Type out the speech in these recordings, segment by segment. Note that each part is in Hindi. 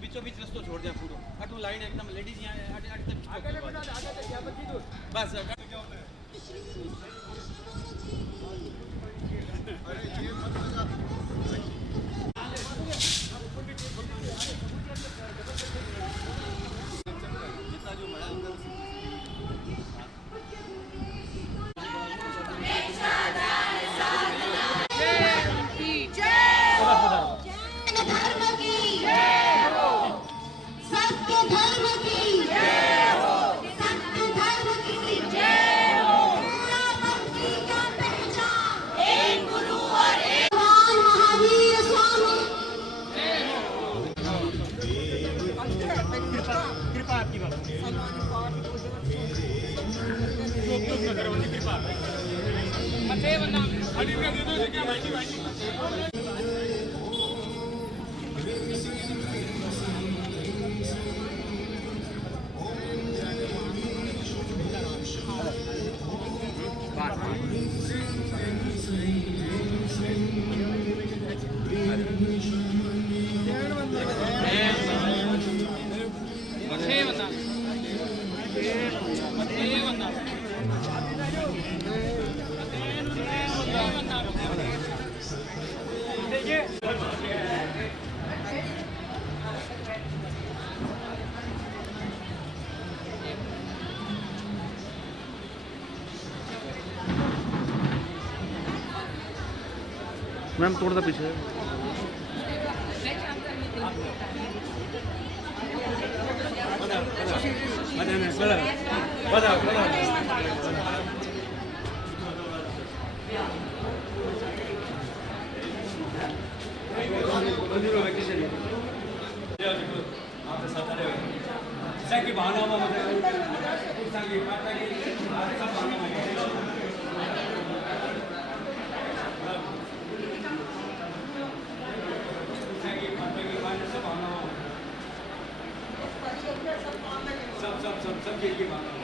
बीचों बीच रस्तो छोड़ दिया पूरा अटू लाइन एकदम लेडीज यहाँ बस जितना जो बड़ा अंदर मैम थोड़ा सा पीछे सब चीज की भावना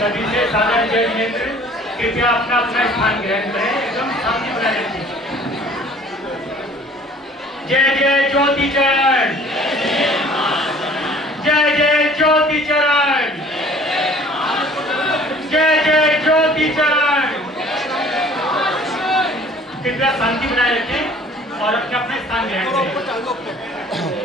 सभी से साधारण जय नेत्र कृपया अपना अपना स्थान ग्रहण करें एकदम शांति बनाए रखें। जय जय ज्योति चरण, जय जय ज्योति चरण, जय जय ज्योति चरण। कृपया शांति बनाए रखें और अपने अपने स्थान ग्रहण करें।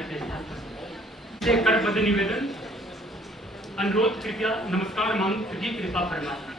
अपने स्थान पर से करबद्ध निवेदन अनुरोध कृपया नमस्कार मांग जी कृपा फरमाएं।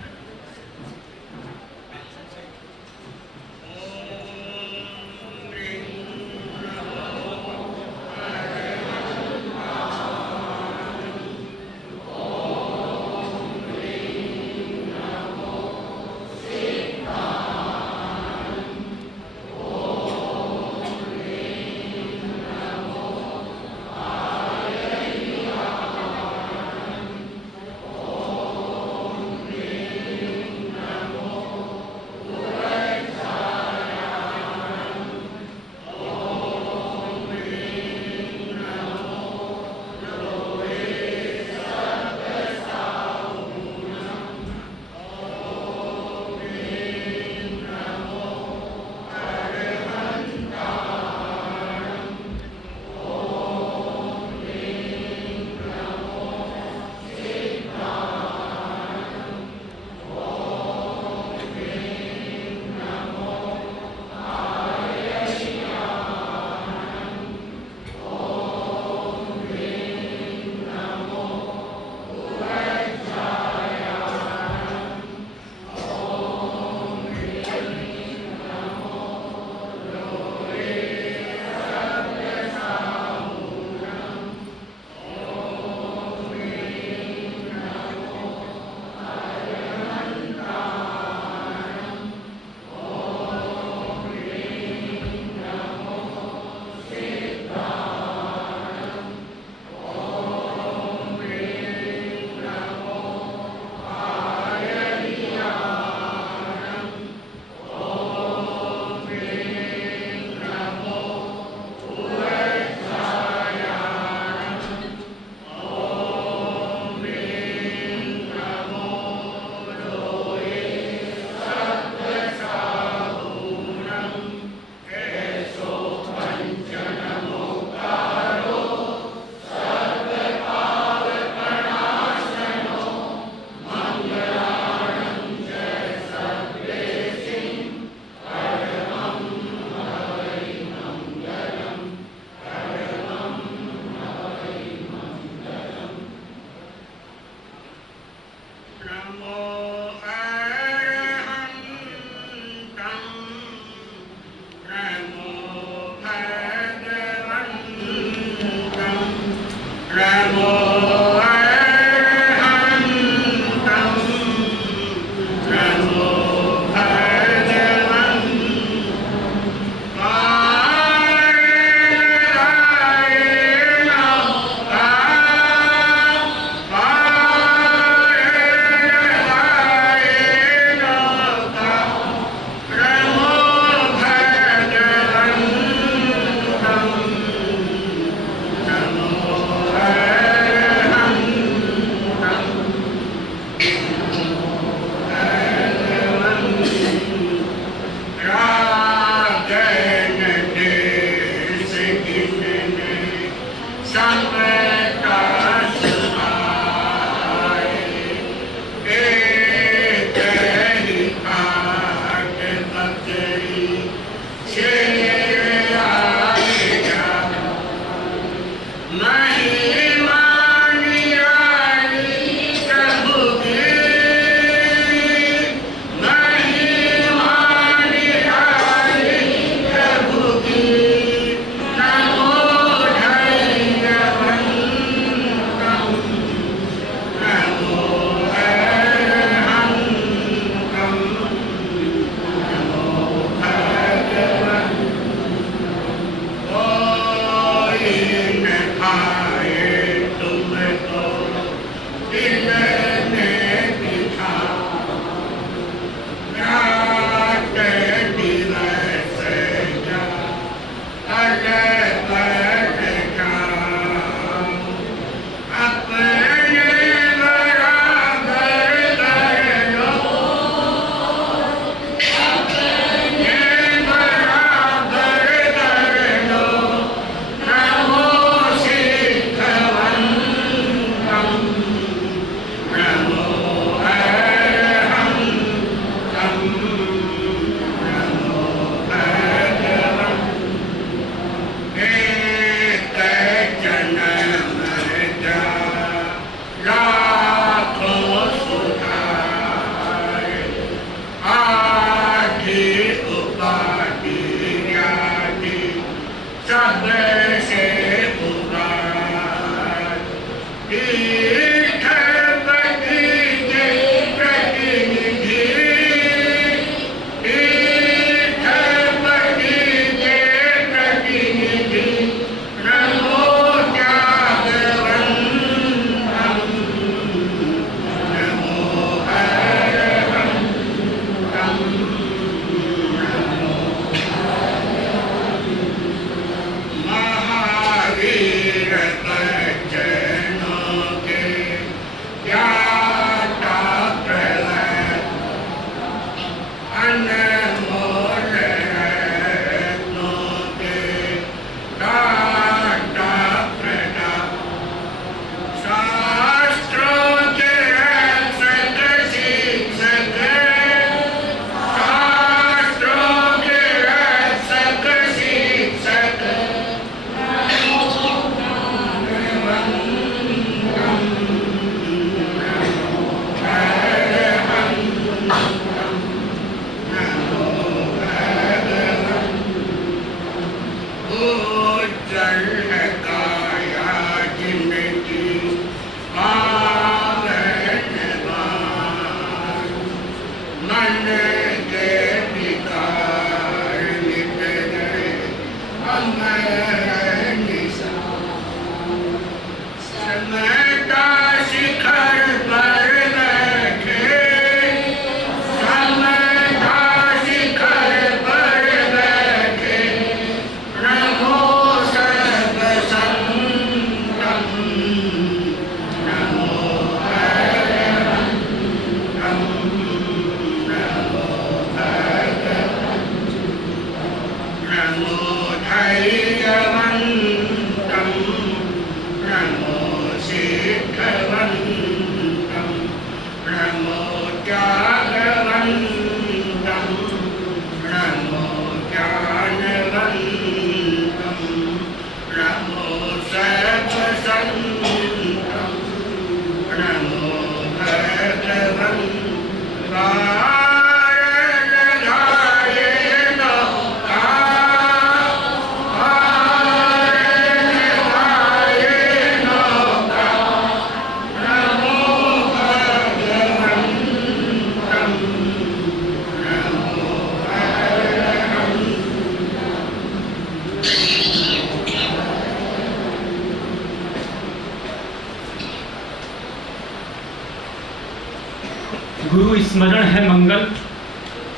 गुरु स्मरण है मंगल,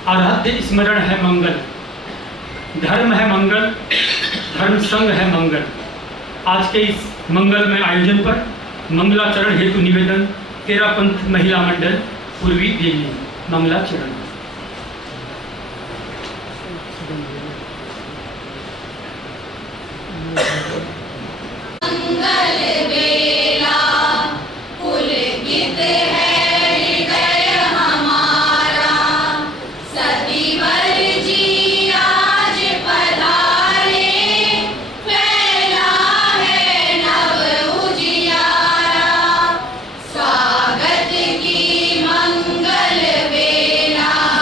आराध्य स्मरण है मंगल, धर्म है मंगल, धर्म संग है मंगल। आज के इस मंगलमय आयोजन पर मंगलाचरण हेतु निवेदन तेरापंथ महिला मंडल पूर्वी दिल्ली। मंगलाचरण। स्वागत की मंगल बेला।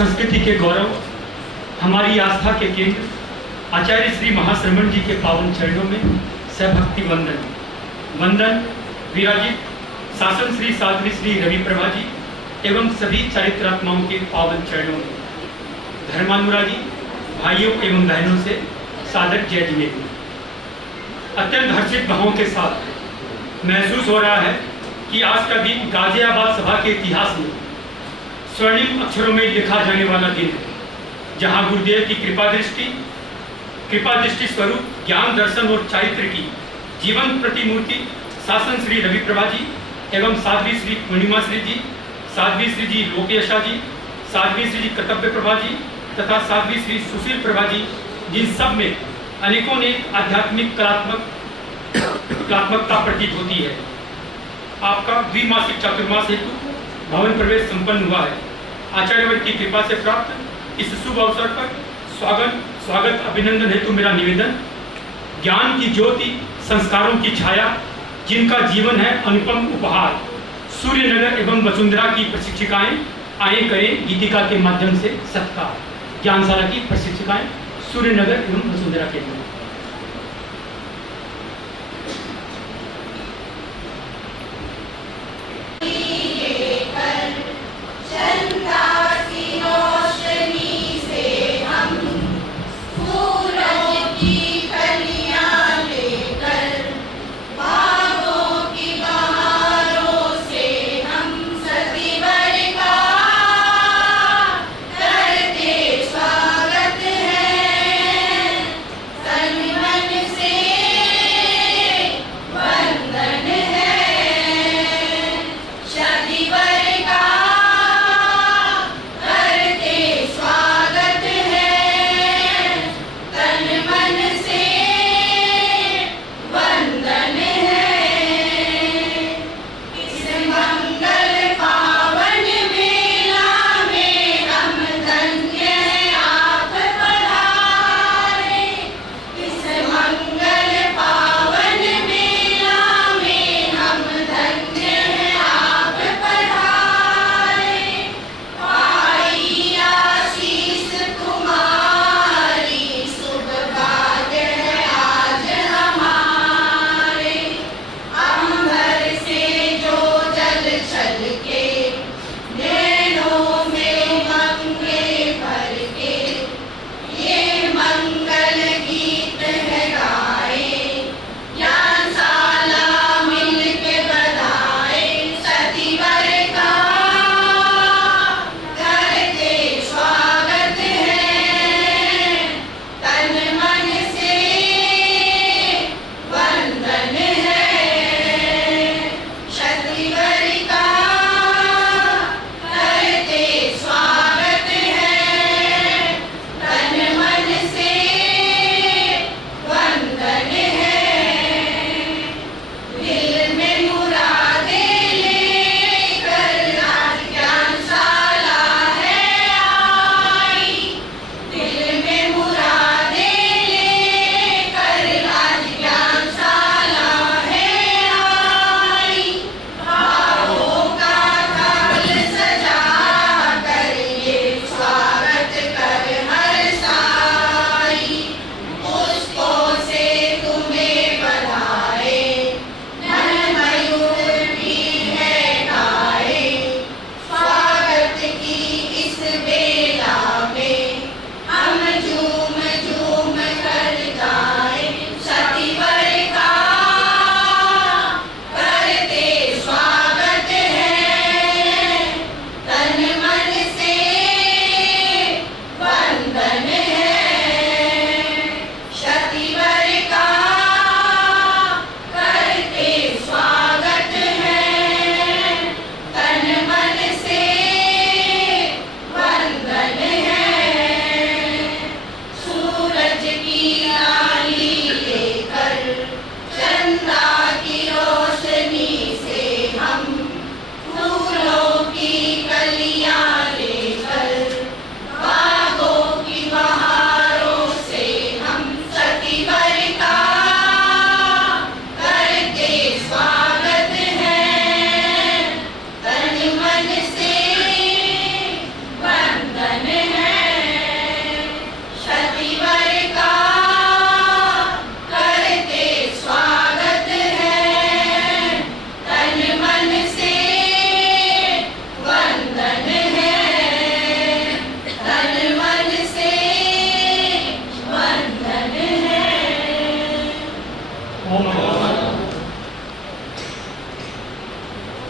संस्कृति के गौरव, हमारी आस्था के केंद्र आचार्य श्री महाश्रमण जी के पावन चरणों में सभक्ति वंदन। वंदन विराजित शासन श्री साध्वी श्री रवि प्रभा जी एवं सभी चारित्रात्माओं के पावन चरणों में। धर्मानुरागी भाइयों एवं बहनों से सादर जय जिलेबी। अत्यंत हर्षित भावों के साथ महसूस हो रहा है कि आज का दिन गाजियाबाद सभा के इतिहास में स्वर्णिम अक्षरों में लिखा जाने वाला दिन है, जहां गुरुदेव की कृपा दृष्टि स्वरूप ज्ञान दर्शन और चारित्र की जीवन प्रतिमूर्ति शासन श्री रवि प्रभा जी एवं साध्वी श्री पूर्णिमा श्री जी, साध्वी श्री जी लोकेशा जी, साध्वी श्री जी कर्तव्य प्रभा जी तथा साध्वी श्री सुशील प्रभा जी, जिन सब में अनेकों ने आध्यात्मिक कलात्मकता प्रतीत होती है। आपका द्विमासिक चातुर्मास हेतु भवन प्रवेश संपन्न हुआ है। आचार्यवर्ग की कृपा से प्राप्त इस शुभ अवसर पर स्वागत अभिनंदन हेतु मेरा निवेदन। ज्ञान की ज्योति, संस्कारों की छाया, जिनका जीवन है अनुपम उपहार, सूर्यनगर एवं वसुंधरा की प्रशिक्षिकाएं आए करें गीतिका के माध्यम से सत्कार। ज्ञानशाला की प्रशिक्षिकाएं सूर्यनगर एवं वसुंधरा के लिए।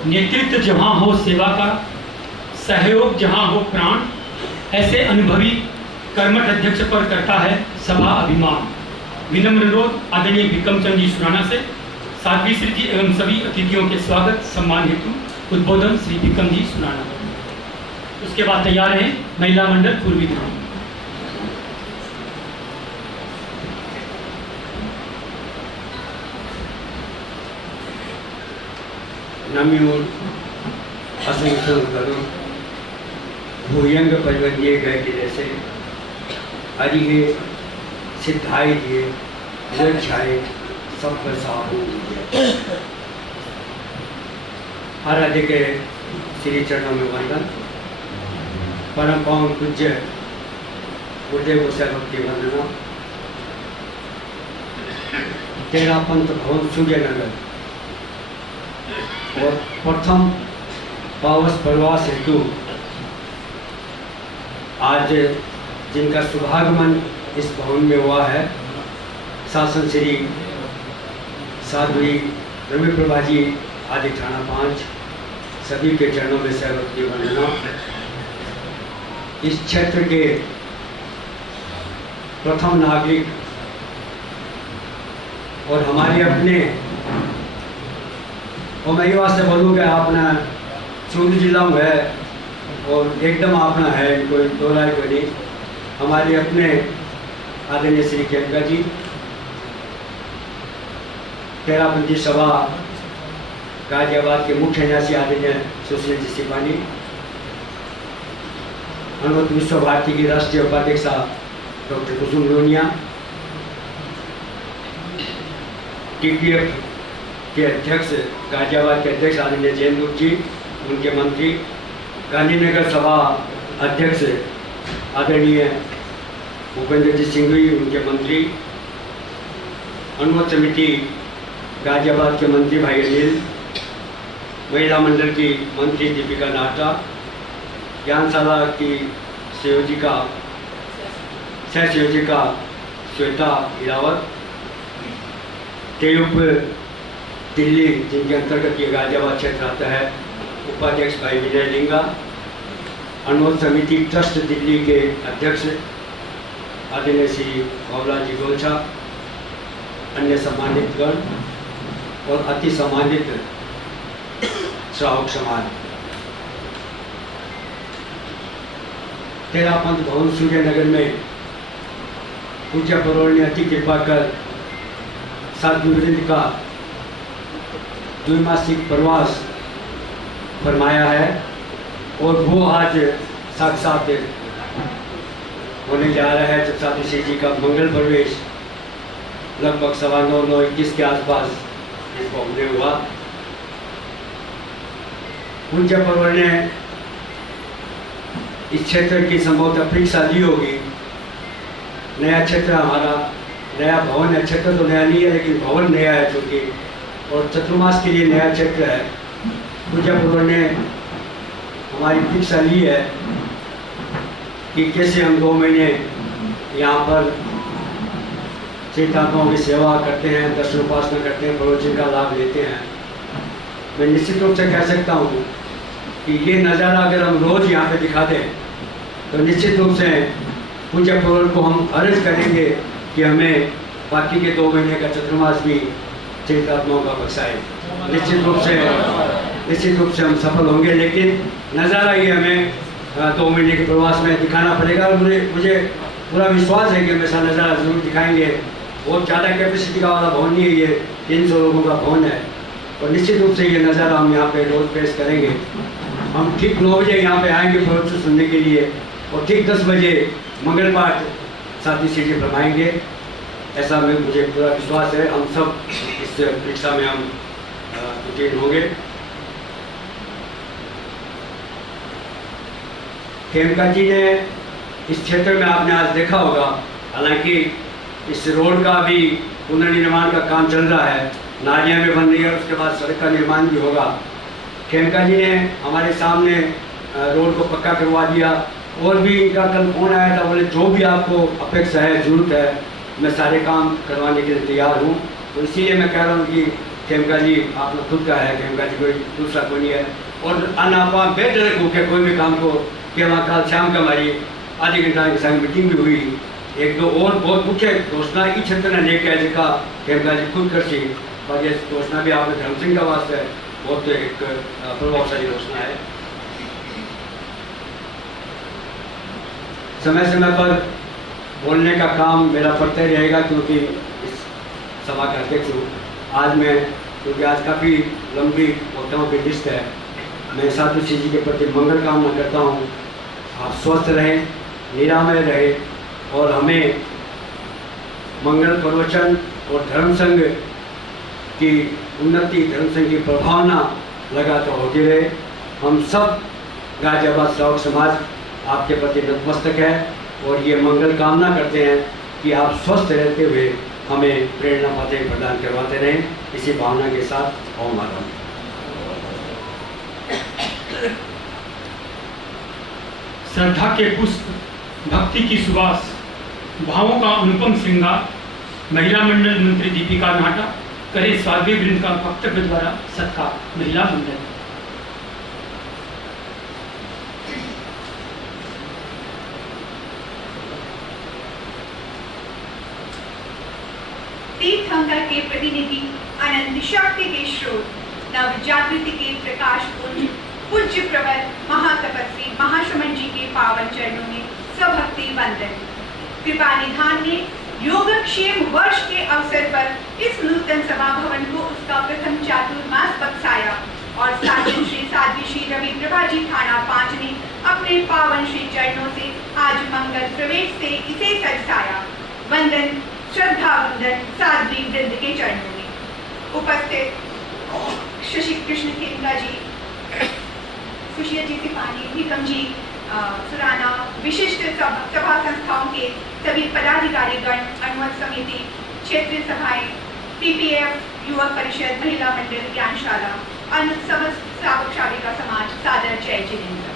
नेतृत्व जहाँ हो सेवा का, सहयोग जहाँ हो प्राण, ऐसे अनुभवी कर्मठ अध्यक्ष पर करता है सभा अभिमान। विनम्र अनुरोध आदरणीय बिक्रम चंद जी सुराना से साध्वी श्री जी एवं सभी अतिथियों के स्वागत सम्मान हेतु उद्बोधन श्री बिक्रम जी सुराना। उसके बाद तैयार हैं महिला मंडल पूर्वी दिल्ली। नम्यूर असंख्य करुण भूयंग परिवर्तीय गए कि जैसे हरिहे सिद्धाई दिए छाए सब पर साहू आराध्य के श्री चरणों में वंदन। परम पावन पूज्य गुरुदेव गोसाई भक्ति वंदना। तेरा पंथ भवन सूर्यनगर और प्रथम पावस प्रवास हेतु आज जिनका शुभागमन इस भवन में हुआ है, शासन श्री साध्वी रवि प्रभा जी आदि थाना 5 सभी के चरणों में सहभक्ति वंदना। इस क्षेत्र के प्रथम नागरिक और हमारे अपने, और मैं ये बात से बोलूँगा अपना चूरू जिला में है और एकदम अपना है, कोई दो राय कोई नहीं। हमारे अपने आदरणीय श्री खेमका जी, तेरापंथी सभा गाजियाबाद के मुख्य न्यासी आदरणीय सुशील जी सिपाही, हनुमत विश्व भारती की राष्ट्रीय उपाध्यक्षा डॉक्टर कुसुम लोनिया, TPF के अध्यक्ष गाजियाबाद के अध्यक्ष आदरणीय जैन गुप्त जी, उनके मंत्री, गांधीनगर सभा अध्यक्ष आदरणीय भूपेंद्र जी सिंघवी, उनके मंत्री, अनुमत समिति गाजियाबाद के मंत्री भाई अनिल, महिला मंडल की मंत्री दीपिका नाटा, ज्ञानशाला की सह संयोजिका श्वेता इरावत, तेयुप दिल्ली जिनके अंतर्गत ये गाजियाबाद क्षेत्र आता है, उपाध्यक्ष भाई विजय लिंगा, अनुमोद समिति ट्रस्ट दिल्ली के अध्यक्ष आदरणीय श्री बाबूलाल जी गोलछा, अन्य सम्मानित गण और अति सम्मानित श्रावक समाज। तेरापंथ भवन सूर्यनगर में पूज्य परोल ने अति कृपा कर साधुवृंद का द्विमासिक प्रवास फरमाया है और वो आज साक्षात होने जा रहा है। जब साधु श्री जी का मंगल प्रवेश लगभग 9:21 के आसपास इसको हमने हुआ। पूज्य पर्वत ने इस क्षेत्र की संभवतः परीक्षा ली होगी। नया क्षेत्र हमारा, नया भवन है, क्षेत्र तो नया नहीं है लेकिन भवन नया है चूँकि, और चतुर्मास के लिए नया क्षेत्र है। पूज्य पर्वत ने हमारी परीक्षा ली है कि कैसे हम 2 महीने यहाँ पर चेतात्माओं की सेवा करते हैं, दर्शन उपासना करते हैं, प्रवचन का लाभ लेते हैं। मैं निश्चित रूप से कह सकता हूँ कि ये नज़ारा अगर हम रोज़ यहाँ पे दिखा दें तो निश्चित रूप से पूज्य पर्वत को हम अर्ज करेंगे कि हमें बाकी के 2 महीने का चतुर्मास भी चेतात्माओं का बख्शाए। निश्चित रूप से हम सफल होंगे, लेकिन नज़ारा ये हमें 2 महीने के प्रवास में दिखाना पड़ेगा। और मुझे पूरा विश्वास है कि हम ऐसा नज़ारा ज़रूर दिखाएंगे। बहुत ज़्यादा कैपेसिटी का वाला भवन नहीं है, ये 300 लोगों का भवन है और निश्चित रूप से ये नज़ारा हम यहाँ पे रोज़ पेश करेंगे। हम ठीक 9 बजे यहाँ पे आएंगे प्रवचन सुनने के लिए और ठीक 10 बजे मंगल पाठ साथी श्री जी फरमाएंगे। ऐसा में मुझे पूरा विश्वास है। हम सब इस परीक्षा में हम उत्तीर्ण होंगे। खेमका जी ने इस क्षेत्र में आपने आज देखा होगा, हालांकि इस रोड का भी पुनर्निर्माण का काम चल रहा है, नालियाँ भी बन रही है, उसके बाद सड़क का निर्माण भी होगा। खेमका जी ने हमारे सामने रोड को पक्का करवा दिया और भी इनका कल फोन आया था, बोले जो भी आपको अपेक्षा है, ज़रूरत है, मैं सारे काम करवाने के लिए तैयार हूँ। तो इसीलिए मैं कह रहा हूँ कि खेमका जी आपने खुद कहा है, खेमका जी कोई दूसरा कोई नहीं है। और अनापा बेडर को के कोई भी काम को कि वहाँ कल शाम का हमारी आधे घंटा के संग मीटिंग भी हुई। एक दो और बहुत मुख्य घोषणा इस क्षेत्र ने लेके जिसका खेमका जी खुद कर सी, और ये घोषणा भी आपने धर्म सिंह का वास्ते है, बहुत एक प्रभावशाली घोषणा है। समय समय पर बोलने का काम मेरा पड़ता ही रहेगा, क्योंकि इस सभा का अध्यक्ष हूँ। आज मैं, क्योंकि आज काफ़ी लंबी वक्ताओं की लिस्ट है, मैं साधु श्री जी के प्रति मंगल कामना करता हूँ। आप स्वस्थ रहें, निरामय रहे, और हमें मंगल प्रवचन और धर्म संघ की उन्नति, धर्म संघ की प्रभावना लगातार होती रहे। हम सब गाजियाबाद श्रावक समाज आपके प्रति नतमस्तक है, और ये मंगल कामना करते हैं कि आप स्वस्थ रहते हुए हमें प्रेरणा बातें प्रदान करवाते रहें। इसी भावना के साथ ओम आराम। श्रद्धा के पुष्प, भक्ति की सुवास, भावों का अनुपम श्रृंगार, महिला मंडल मंत्री दीपिका नाटा करे स्वाध्याय वृंद का वक्तव्य द्वारा सत्कार। महिला मंडल। तीर्थंकर के प्रतिनिधि, अनंत शक्ति के स्रोत, नव जागृति के प्रकाश पुंज, पूज्य प्रवर महातपस्वी महाश्रमण जी के पावन चरणों में स्वभक्ति वंदन। कृपा निधान ने योगक्षेम वर्ष के अवसर पर इस नूतन सभा भवन को उसका प्रथम चातुर्मास बख्शाया, और साधु श्री साध्वी श्री रवि प्रभा जी थाना 5 ने अपने पावन श्री चरणों से आज मंगल प्रवेश से इसे सरसाया। वंदन, श्रद्धा वंदन साध्वी वृंद के चरणों में। उपस्थित शशि कृष्ण खेमका जी, सुशील जी सिपाही, भीकम जी सुराना, विशिष्ट सभा संस्थाओं के सभी पदाधिकारीगण, अनुमत समिति, क्षेत्रीय सभाएं, पीपीएफ, युवक परिषद, महिला मंडल, ज्ञानशाला, अन्य समस्त श्रावक श्राविका समाज, सादर जय जिनेन्द्र।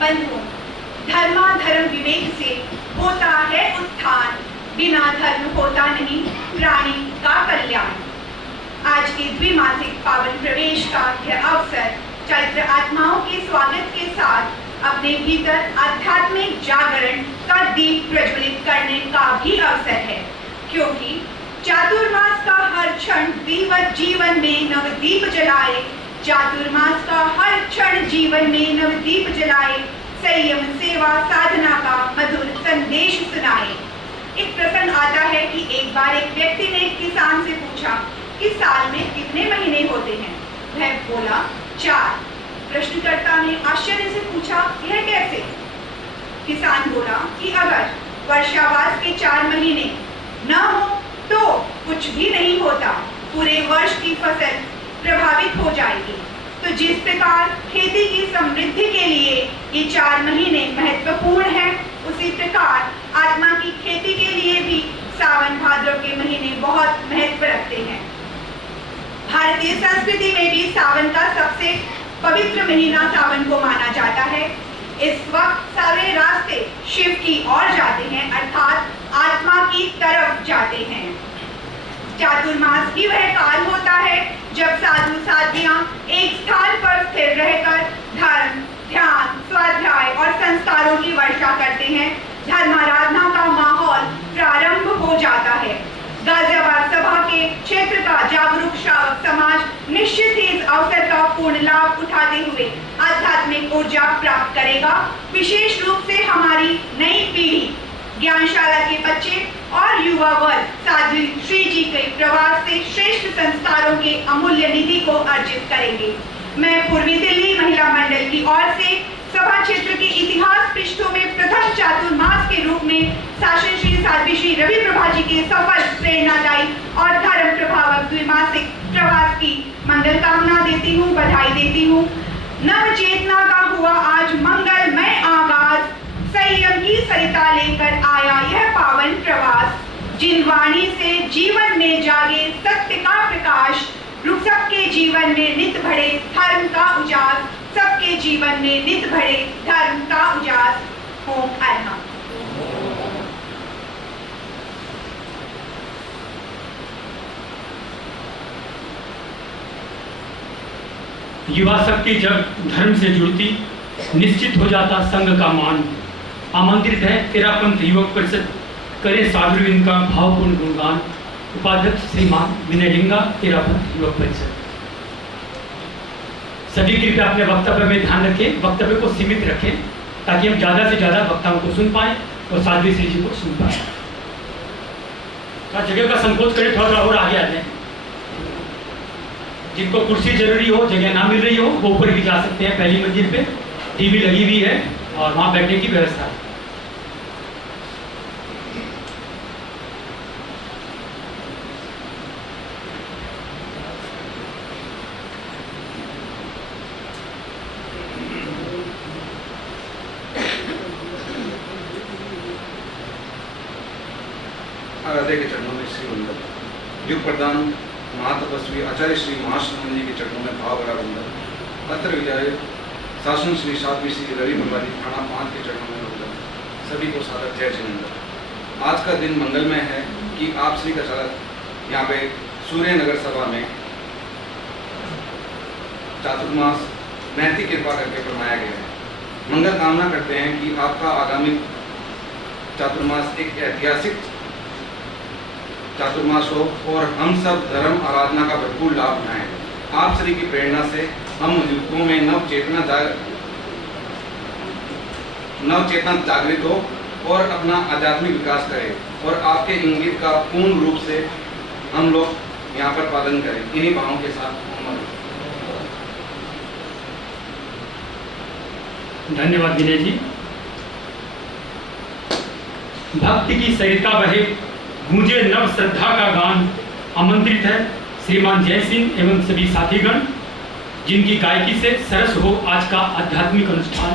बंधुओं, धर्माधर्म विवेक से होता है उत्थान, बिना धर्म होता नहीं प्राणी का कल्याण। आज के द्विमासिक पावन प्रवेश का यह अवसर चैत्र आत्माओं के स्वागत के साथ अपने भीतर आध्यात्मिक जागरण का दीप प्रज्वलित करने का भी अवसर है, क्योंकि चातुर्मास का हर क्षण जीवन में नवदीप जलाए, चातुर्मास का हर क्षण जीवन में नवदीप जलाए, संयम सेवा साधना का मधुर संदेश सुनाए। एक प्रसंग आता है कि एक बार एक व्यक्ति ने एक किसान से पूछा कि साल में कितने महीने होते हैं। वह बोला 4। प्रश्नकर्ता ने आश्चर्य से पूछा, यह कैसे? किसान बोला कि अगर वर्षावास के 4 महीने न हो तो कुछ भी नहीं होता, पूरे वर्ष की फसल प्रभावित हो जाएगी। तो जिस प्रकार खेती की समृद्धि के लिए ये 4 महीने महत्वपूर्ण हैं, उसी प्रकार आत्मा की खेती के लिए भी सावन भाद्र के महीने बहुत महत्व रखते हैं। भारतीय संस्कृति में भी सावन का सबसे पवित्र महीना सावन को माना जाता है। इस वक्त सारे रास्ते शिव की ओर जाते हैं, अर्थात आत्मा की तरफ जाते हैं। चातुर्मास ही वह काल होता है जब साधु साध्वियां एक स्थान पर स्थिर रहकर धर्म, ध्यान, स्वाध्याय और संस्कारों की वर्षा करते हैं। धर्माराधना का माहौल प्रारंभ हो जाता है। गाजियाबाद सभा के क्षेत्र का जागरूक श्रावक समाज निश्चित ही इस अवसर का पूर्ण लाभ उठाते हुए आध्यात्मिक ऊर्जा प्राप्त करेगा। विशेष रूप से हमारी नई पीढ़ी, ज्ञानशाला के बच्चे और युवा वर्ग साध्वी श्री जी के प्रवास से श्रेष्ठ संस्कारों के अमूल्य निधि को अर्जित करेंगे। मैं पूर्वी दिल्ली महिला मंडल की ओर से सभा क्षेत्र के इतिहास पृष्ठों में प्रथम चातुर्मास के रूप में शासन श्री साध्वी श्री रवि प्रभा जी के सफल, प्रेरणादायी और धर्म प्रभावक द्विमासिक प्रवास की मंगल कामना देती हूँ, बधाई देती हूँ। नव चेतना का हुआ आज मंगलमय आगाज, संयम की सरिता लेकर आया यह पावन प्रवास। जिन वाणी से जीवन में जागे सत्य का प्रकाश, रुक सबके जीवन में नित भरे धर्म का उजास, सबके जीवन में नित भरे धर्म का उजास। ओम अरहम। युवा शक्ति जब धर्म से जुड़ती, निश्चित हो जाता संघ का मान। आमंत्रित है तेरापंथ युवक परिषद करे साधु इनका भावपूर्ण गुणगान। उपाध्यक्ष श्रीमान विनय लिंगा, तेरापंथ युवक परिषद। सभी कृपया अपने वक्तव्य में ध्यान रखें, वक्तव्य को सीमित रखें ताकि हम ज़्यादा से ज़्यादा वक्ताओं को सुन पाएं और साध्वी श्री जी को सुन पाएं। जगह का संकोच करें, थोड़ा और आगे आ जाए। जिनको कुर्सी जरूरी हो, जगह ना मिल रही हो, वो ऊपर भी जा सकते हैं। पहली मंजिल पे टीवी लगी हुई है और वहाँ बैठने की व्यवस्था है। आराध्य के चरणों में श्री वंदन। युग प्रधान महातपस्वी आचार्य श्री महाश्रमण जी के चरणों में भाव भरा वंदन। पत्र विजय शासन श्री साध्वी श्री रवि बंगाली थाना 5 के चरणों में वंदन। सभी को सादर जय जिनेन्द्र। आज का दिन मंगलमय है कि आप श्री का चालक यहाँ पे सूर्य नगर सभा में चातुर्मास नैतिक कृपा करके फरमाया गया है। मंगल कामना करते हैं कि आपका आगामी चातुर्मास एक ऐतिहासिक चातुर्मास हो और हम सब धर्म आराधना का भरपूर लाभ उठाएं। आप श्री की प्रेरणा से हम युवकों में नव चेतना जागृत हो और अपना आध्यात्मिक विकास करें और आपके इंगित का पूर्ण रूप से हम लोग यहाँ पर पालन करें। इन्हीं भावों के साथ धन्यवाद विनय जी। भक्ति की सरिता बहे, गूंजे नव श्रद्धा का गान। आमंत्रित है श्रीमान जय सिंह एवं सभी साथीगण, जिनकी गायकी से सरस हो आज का आध्यात्मिक अनुष्ठान।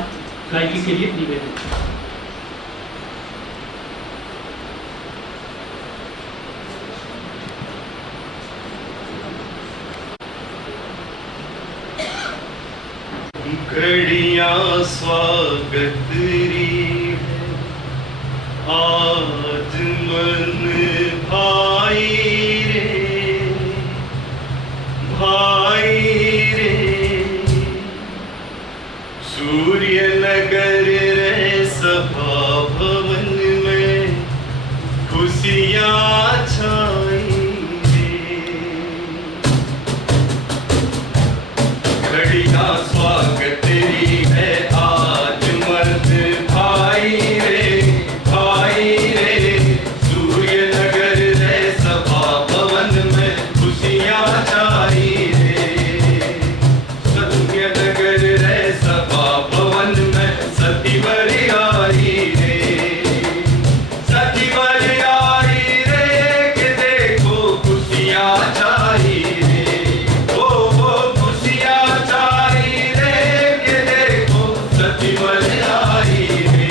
गायकी के लिए निवेदन। घड़ियां स्वागत री आज मन भाई रे सूर्य नगर रे सभा भवन में खुशियां छाई रे। घड़ियां स्वागत री है आज मर्द भाई रे सूर्य नगर रे सभा भवन में खुशियां छाई रे। सूर्य नगर रे सभा भवन में सती बरियारी रे, सती बरियारी रे के देखो खुशियां छाई रे। वो खुशियां छाई रे के देखो सती बरियारी रे।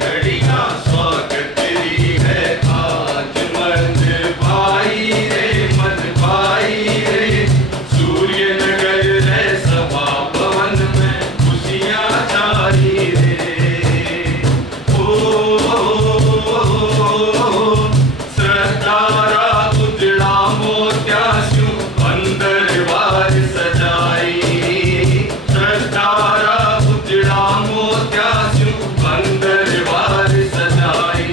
घड़ियां स्वागत री है आज मर्द भाई रे सूर्य नगर रे सभा भवन में खुशियां छाई रे। श्रद्धारा उजड़ा मोत्याशु अंदर बार सजाई। श्रद्धारा उजड़ा मोत्याशु अंदर बार सजाई।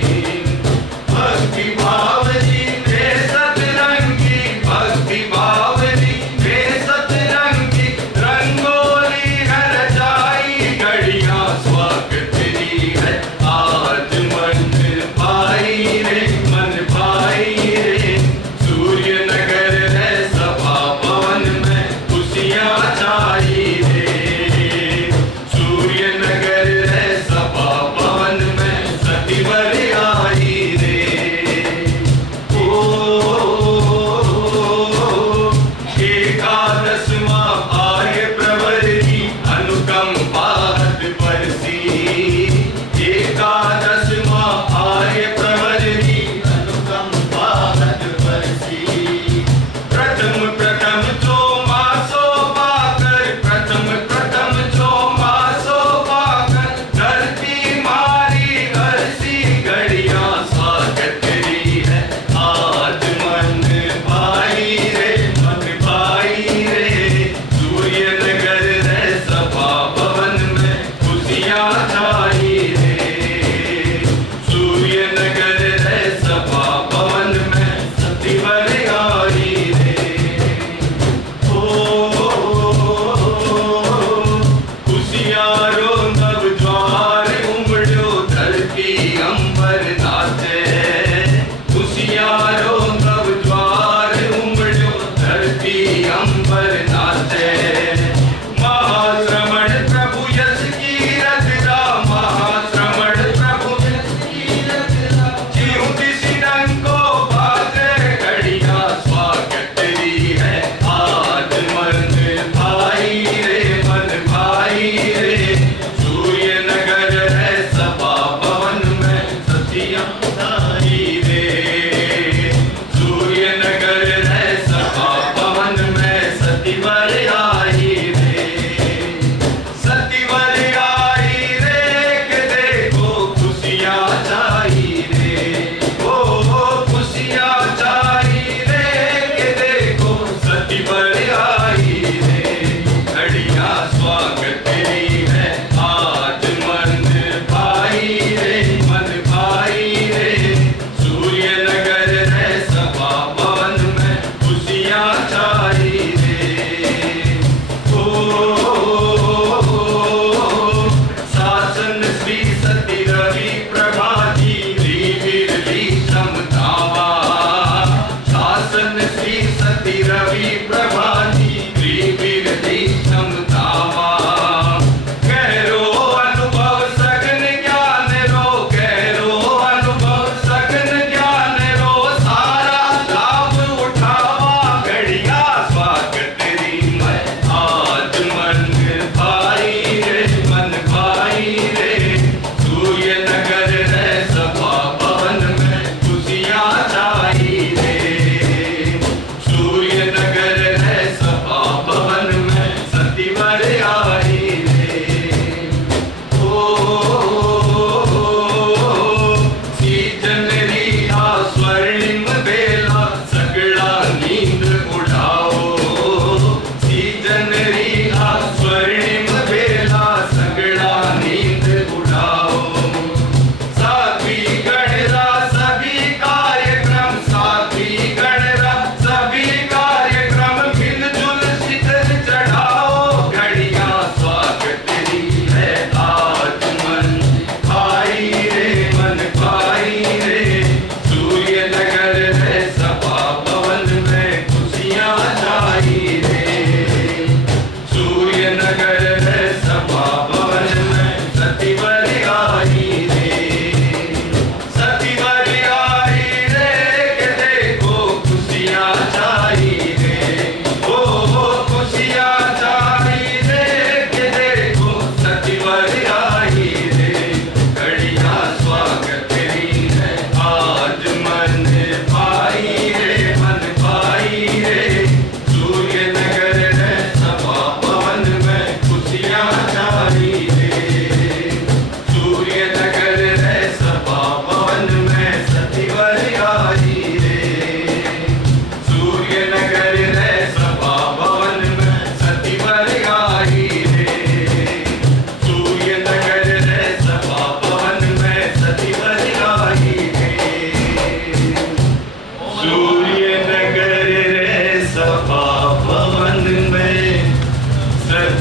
भक्ति भावनी में सतरंगी, भक्ति भावनी में सतरंगी रंगोली घर जाई। घड़ियां स्वागत री है आज मन भाई रे सूर्य नगर रे सभा भवन में खुशियां छाई रे। सूर्य नगर रे सभा भवन में सती बरियारी रे। एकादशवां आर्य प्रवृत्ति अनुकंपा बरसी। एकादशवां आर्य प्रवृत्ति अनुकंपा बरसी। प्रथम जो मासो पाकर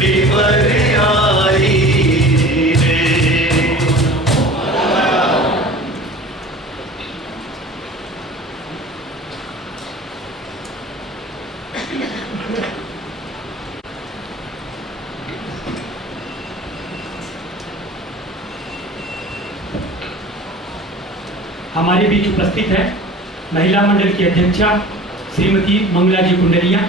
छठी पर आई रे। हमारे बीच उपस्थित है महिला मंडल की अध्यक्षा श्रीमती मंगला जी कुंडलिया,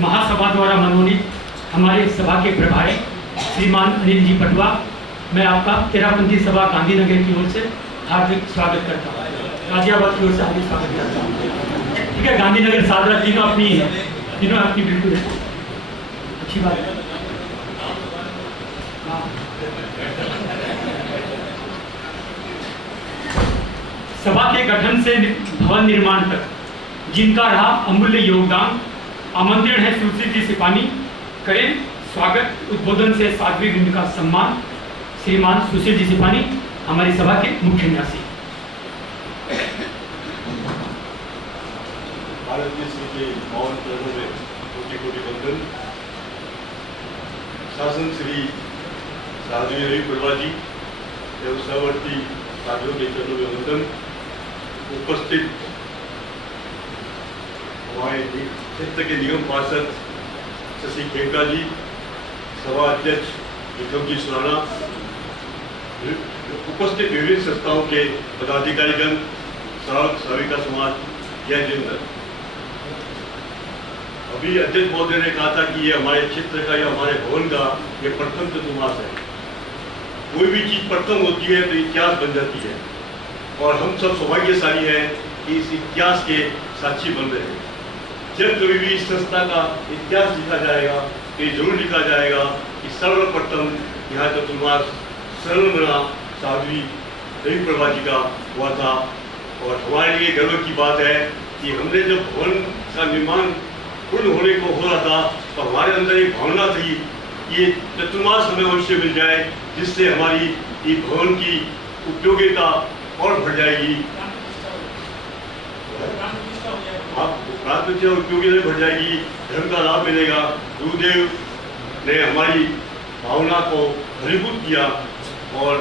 महासभा द्वारा मनोनीत हमारे सभा के प्रभारी श्रीमान अनिल जी पटवा। मैं आपका तेरापंथी सभा गांधीनगर की ओर से हार्दिक स्वागत करता हूँ, गाजियाबाद की ओर से हार्दिक स्वागत करता हूँ। ठीक है, गांधीनगर सादरा तीनों अपनी है, तीनों अपनी बिल्कुल है, अच्छी बात है। सभा के गठन से भवन निर्माण तक जिनका रहा अमूल्य योगदान, आमंत्रण है सुश्री जी सिपानी करें स्वागत उद्बोधन से साध्वी वृंद का सम्मान। श्रीमान सुशील जी सिपानी हमारी सभा के मुख्य न्यासी। भारत देश के पावन चरणों में कोटि कोटि वंदन। शासन श्री साध्वी रवि प्रभा जी एवं सहवर्ती साथियों के चरणों में वंदन। उपस्थित हमारे क्षेत्र के निगम पार्षद शशि खेमका जी, सभा अध्यक्ष विक्रम जी सुराना, उपस्थित विभिन्न संस्थाओं के पदाधिकारीगण, श्रावक श्राविका समाज, जय जिंद। अभी अध्यक्ष महोदय ने कहा था कि ये हमारे क्षेत्र का या हमारे भवन का ये प्रथम चतुर्मास है। कोई भी चीज प्रथम होती है तो इतिहास बन जाती है, और हम सब सौभाग्यशाली हैं कि इस इतिहास के साक्षी बन रहे हैं। जब कभी भी इस संस्था का इतिहास लिखा जाएगा तो ये जरूर लिखा जाएगा कि सर्वप्रथम यहाँ चतुर्मास शरण बना साध्वी रवि प्रभा जी का हुआ था। और हमारे लिए गर्व की बात है कि हमने जब भवन का निर्माण पूर्ण होने को हो रहा था तो हमारे अंदर एक भावना थी कि ये चतुर्मास हमें अवश्य मिल जाए, जिससे हमारी ये भवन की उपयोगिता और बढ़ जाएगी, प्राथमिकता उपयोगिता बढ़ जाएगी, धर्म का लाभ मिलेगा। गुरुदेव ने हमारी भावना को फलीभूत किया और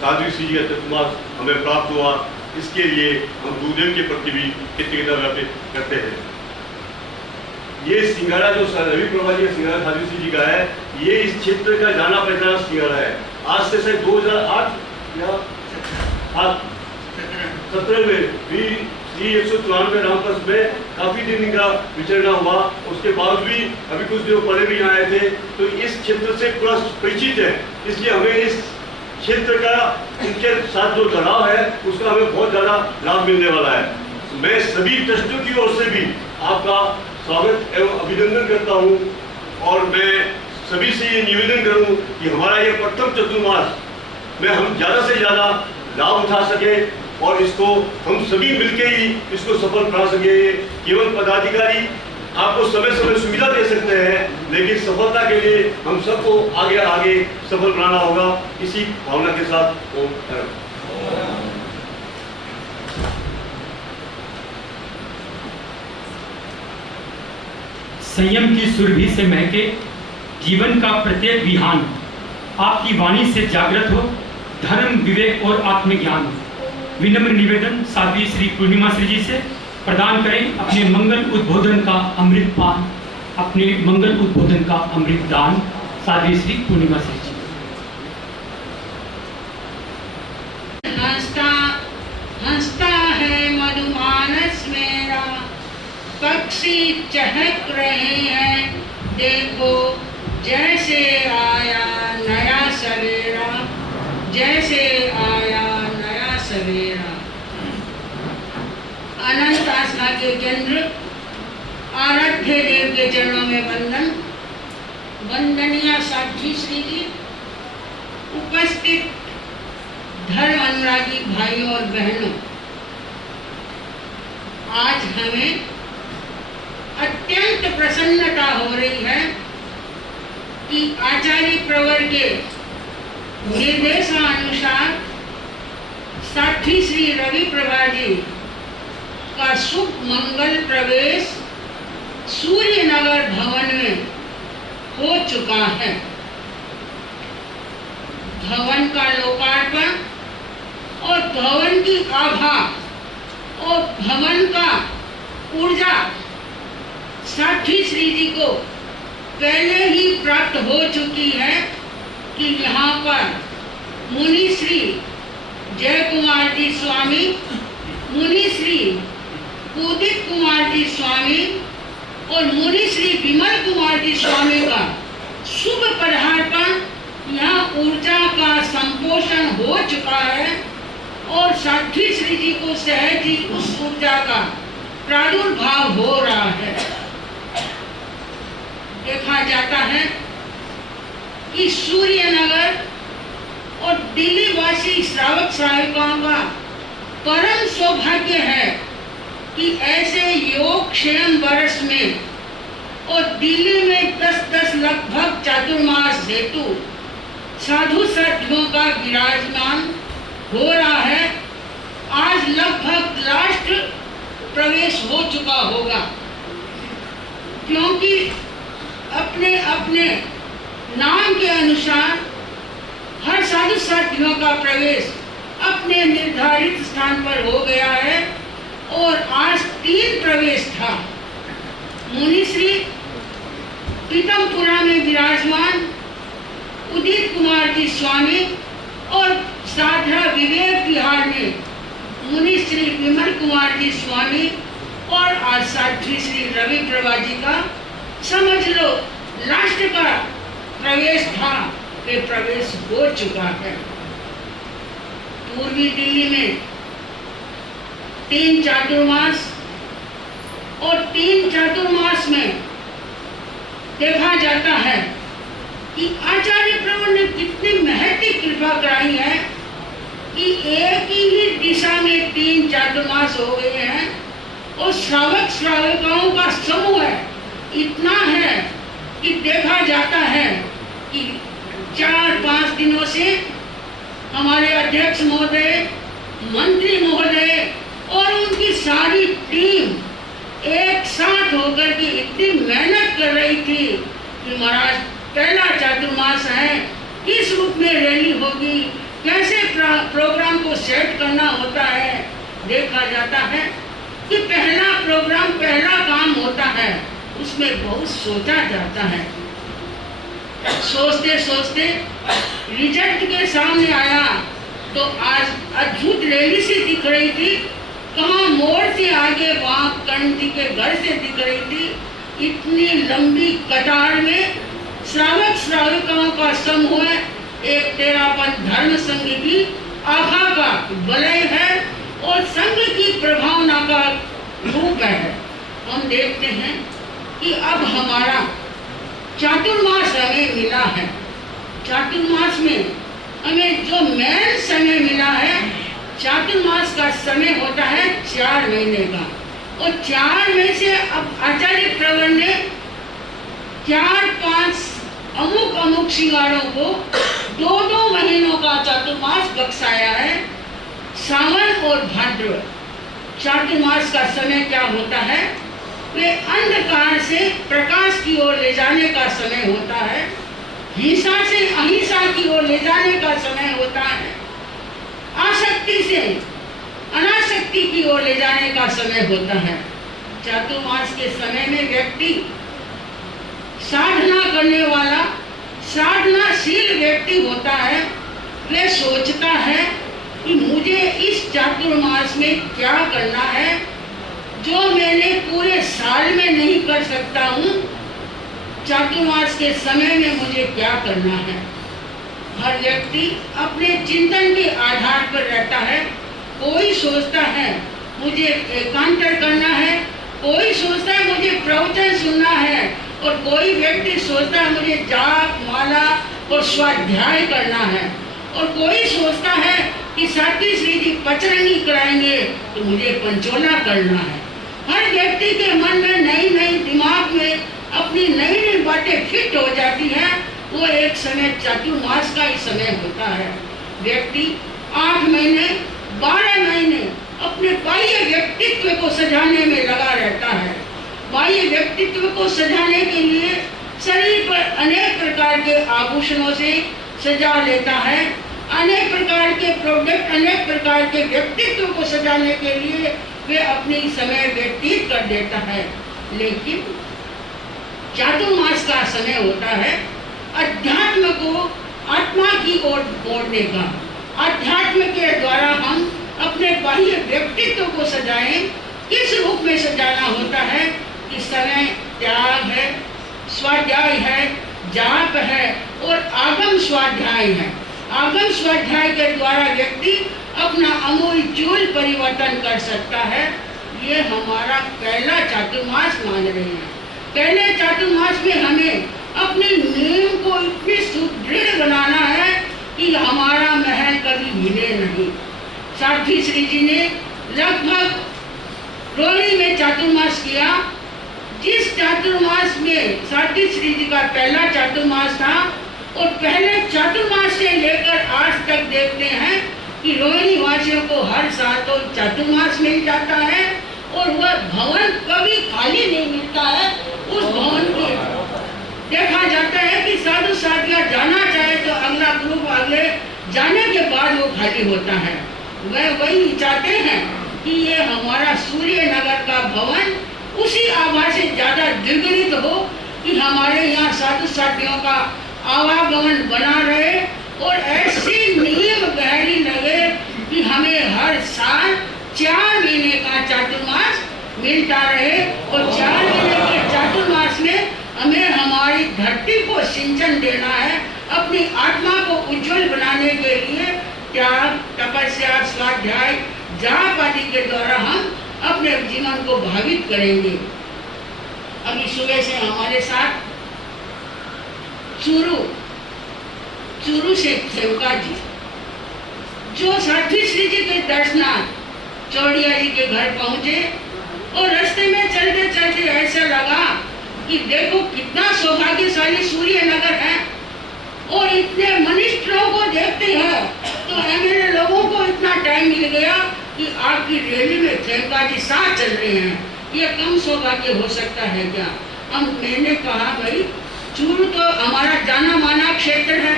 साध्वी श्री जी का चतुर्मास हमें प्राप्त हुआ। इसके लिए हम गुरुदेव के प्रति भी कृतज्ञता व्यक्त करते हैं। ये सिंगारा जो रवि प्रभा जी का सिंगारा साध्वी श्री जी का है, ये इस क्षेत्र का जाना पहचाना सिंगारा है। आज से 2008 या 17 में भी श्री 194 रामप्रस में काफी दिन इनका विचरण हुआ। उसके बाद भी अभी कुछ दिनों पहले भी यहाँ आए थे, तो इस क्षेत्र से पूरा परिचित है। इसलिए हमें इस क्षेत्र का इनके साथ जो लगाव है उसका हमें बहुत ज्यादा लाभ मिलने वाला है। मैं सभी ट्रस्टियों की ओर से भी आपका स्वागत एवं अभिनंदन करता हूँ, और मैं सभी से ये निवेदन करूँ कि हमारा ये प्रथम चतुर्मास में हम ज़्यादा से ज़्यादा लाभ उठा सके और इसको हम सभी मिलके ही इसको सफल बना सके। केवल पदाधिकारी आपको समय समय सुविधा दे सकते हैं, लेकिन सफलता के लिए हम सबको आगे आगे सफल बनाना होगा। इसी भावना के साथ ओम संयम की सुरभि से महके जीवन का प्रत्येक विहान, आपकी वाणी से जागृत हो धर्म, विवेक और आत्मज्ञान। विनम्र निवेदन साध्वी श्री पूर्णिमा श्री जी से प्रदान करें अपने मंगल उद्बोधन का अमृत पान, अपने मंगल उद्बोधन का अमृत दान। साध्वी श्री पूर्णिमा श्री जी। हंसता हंसता है मधुमानस मेरा, पक्षी चहक रहे हैं, देखो जैसे आया नया सवेरा, जैसे आया नया सवेरा। अनंत आस्था के चंद्र आराध्य देव के चरणों में वंदन। वंदनीय साध्वी श्री जी, उपस्थित धर्म अनुरागी भाइयों और बहनों, आज हमें अत्यंत प्रसन्नता हो रही है कि आचार्य प्रवर के निर्देशानुसार साध्वी श्री रवि प्रभा जी का शुभ मंगल प्रवेश सूर्य नगर भवन में हो चुका है। भवन का लोकार्पण और भवन की आभा और भवन का ऊर्जा साध्वी श्री जी को पहले ही प्राप्त हो चुकी है कि यहाँ पर मुनि श्री जय कुमार जी स्वामी, मुनि श्री उदित कुमार जी स्वामी और मुनि श्री विमल कुमार जी स्वामी का शुभ पदार्पण यहाँ ऊर्जा का संपोषण हो चुका है और साध्वी श्री जी को सहज ही उस ऊर्जा का प्रादुर्भाव हो रहा है। देखा जाता है कि सूर्यनगर और दिल्ली वासी श्रावक श्राविकाओं का परम सौभाग्य है कि ऐसे योग क्षेम वर्ष में और दिल्ली में 10-10 लगभग चातुर्मास हेतु साधु साध्यों का विराजमान हो रहा है। आज लगभग लास्ट प्रवेश हो चुका होगा, क्योंकि अपने अपने नाम के अनुसार हर साधु साथियों का प्रवेश अपने निर्धारित स्थान पर हो गया है और आज 3 प्रवेश था। मुनि श्री पीतमपुरा में विराजमान उदित कुमार जी स्वामी और साधरा विवेक विहार में मुनि श्री विमल कुमार जी स्वामी और आज साध्वी श्री रवि प्रभा जी का समझ लो लास्ट का प्रवेश था, ये प्रवेश हो चुका है। पूर्वी दिल्ली में 3 चातुर्मास और 3 चातुर्मास में देखा जाता है कि आचार्य प्रभु ने कितनी महती कृपा कराई है कि एक ही दिशा में 3 चातुर्मास हो गए हैं और श्रावक श्राविकाओं का समूह है इतना है कि देखा जाता है कि 4-5 दिनों से हमारे अध्यक्ष महोदय, मंत्री महोदय और उनकी सारी टीम एक साथ होकर के इतनी मेहनत कर रही थी कि महाराज पहला चातुर्मास है, किस रूप में रैली होगी, कैसे प्रोग्राम को सेट करना होता है। देखा जाता है कि पहला प्रोग्राम, पहला काम होता है, उसमें बहुत सोचा जाता है। सोचते सोचते रिजल्ट के सामने आया तो आज अद्भुत रैली से दिख रही थी, कहाँ मोड़ से आगे वहाँ कर्ण जी के घर से दिख रही थी। इतनी लंबी कतार में श्रावक श्राविकाओं का समूह है, एक तेरापन धर्म संघ की आभा का वलय है और संघ की प्रभावना का रूप है। हम देखते हैं कि अब हमारा चातुर्मास हमें मिला है। चातुर्मास में हमें जो मेन समय मिला है, चातुर्मास का समय होता है 4 महीने का और 4 में से अब आचार्य प्रवर ने 4-5 अमुक श्रृंगारों को 2-2 महीनों का चातुर्मास बख्शाया है। सावन और भाद्र चातुर्मास का समय क्या होता है, वे अंधकार से प्रकाश की ओर ले जाने का समय होता है, हिंसा से अहिंसा की ओर ले जाने का समय होता है, आसक्ति से अनासक्ति की ओर ले जाने का समय होता है। चातुर्मास के समय में व्यक्ति साधना करने वाला, साधनाशील व्यक्ति होता है। वह सोचता है कि मुझे इस चातुर्मास में क्या करना है जो मैंने पूरे साल में नहीं कर सकता हूँ। चातुर्मास के समय में मुझे क्या करना है। हर व्यक्ति अपने चिंतन के आधार पर रहता है। कोई सोचता है मुझे एकांतर करना है, कोई सोचता है मुझे प्रवचन सुनना है और कोई व्यक्ति सोचता है मुझे जाप, माला और स्वाध्याय करना है और कोई सोचता है कि साथी श्री जी पचरंगी कराएंगे तो मुझे पंचोला करना है। हर व्यक्ति के मन में नई नई, दिमाग में अपनी नई नई बातें फिट हो जाती हैं। वो एक समय चातुर्मास का ही समय होता है। व्यक्ति 8 महीने 12 महीने अपने बाह्य व्यक्तित्व को सजाने में लगा रहता है। बाह्य व्यक्तित्व को सजाने के लिए शरीर पर अनेक प्रकार के आभूषणों से सजा लेता है, अनेक प्रकार के प्रोडक्ट, अनेक प्रकार के व्यक्तित्व को सजाने के लिए वे अपनी समय व्यतीत कर देता है। लेकिन चातुर्मास का समय होता है अध्यात्म को आत्मा की ओर मोड़ने का। अध्यात्म के द्वारा हम अपने बाह्य व्यक्तित्व को सजाएं। किस रूप में सजाना होता है कि समय त्याग है, स्वाध्याय है, जाप है और आगम स्वाध्याय है। आगम स्वाध्याय के द्वारा व्यक्ति अपना अमूलचूल परिवर्तन कर सकता है। ये हमारा पहला चातुर्मास मान रहे हैं। पहले चातुर्मास में हमें अपनी नींव को इतनी सुदृढ़ बनाना है कि हमारा महल कभी हिले नहीं। साध्वी श्री जी ने लगभग रोहिणी में चातुर्मास किया। जिस चातुर्मास में साध्वी श्री जी का पहला चातुर्मास था और पहले चातुर्मास से लेकर आज तक देखते हैं कि रोहिणी वासियों को हर साल तो चातुर्मास मिल जाता है और वह भवन कभी खाली नहीं मिलता है। उस भवन को देखा जाता है कि साधु साधिया जाना चाहे तो अगला ग्रुप आगे जाने के बाद वो खाली होता है। वह वही चाहते हैं कि ये हमारा सूर्य नगर का भवन उसी आभा से ज्यादा द्विगुणित हो कि हमारे यहाँ साधु साथियों का आवागमन बना रहे और ऐसी नींव गहरी लगे कि हमें हर साल 4 महीने का चातुर्मास मिलता रहे और 4 महीने के चातुर्मास में हमें हमारी धरती को सिंचन देना है। अपनी आत्मा को उज्जवल बनाने के लिए त्याग, तपस्या, स्वाध्याय, जाप आदि के द्वारा हम अपने जीवन को भावित करेंगे। अभी सुबह से हमारे साथ चूरू से सेवका जी जो साध्वी श्री जी के दर्शनार्थ चौड़िया जी के घर पहुंचे और रास्ते में चलते चलते ऐसा लगा कि देखो कितना सौभाग्यशाली सूर्य नगर है और इतने मिनिस्टरों को देखते हैं तो एमएलए लोगों को इतना टाइम मिल गया कि आपकी रैली में सेवका जी साथ चल रहे हैं। ये कम सौभाग्य हो सकता है क्या? मैंने कहा भाई चूरू तो हमारा जाना माना क्षेत्र है,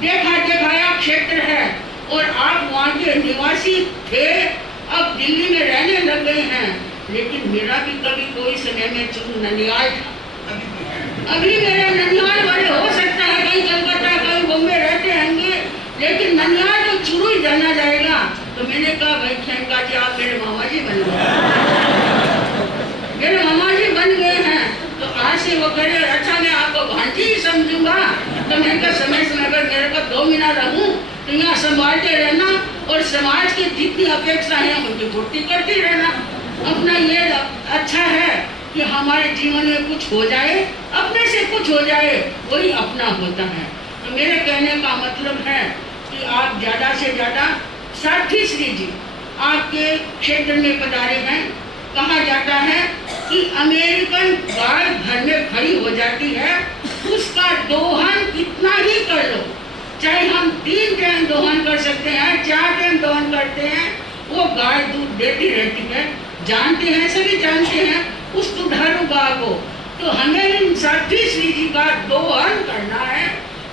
देखा दिखाया क्षेत्र है और आप वहाँ के निवासी थे, अब दिल्ली में रहने लग गए हैं। लेकिन मेरा भी कभी कोई समय में चूरू ननिहाल था। अभी मेरा ननिहाल वाले हो सकता है कहीं कलकत्ता कहीं बॉम्बे रहते होंगे, लेकिन ननिहाल तो चूरू ही जाना जाएगा। तो मैंने कहा भाई खेमका जी आप मेरे मामा जी बन गए, मेरे मामा जी बन गए हैं। तो आज से वो कह रहे अच्छा मैं आपको भांजी ही समझूंगा। तो मैंने कहा समय समय पर मेरे को 2 महीना रहूं तो यहाँ संभालते रहना और समाज की जितनी अपेक्षा है उनकी पूर्ति करते रहना। अपना ये अच्छा है कि हमारे जीवन में कुछ हो जाए, अपने से कुछ हो जाए, वही अपना होता है। तो मेरे कहने का मतलब है कि आप ज़्यादा से ज़्यादा साध्वी श्री जी आपके क्षेत्र में पधारे हैं। कहा जाता है कि अमेरिकन गाय घर में खड़ी हो जाती है, उसका दोहन कितना ही कर लो, चाहे हम 3 टाइम दोहन कर सकते हैं, 4 टाइम दोहन करते हैं, वो गाय दूध देती रहती है। जानते हैं, सभी जानते हैं उस दुधारू गाय को। तो हमें इन साध्वी श्री जी का दोहन करना है।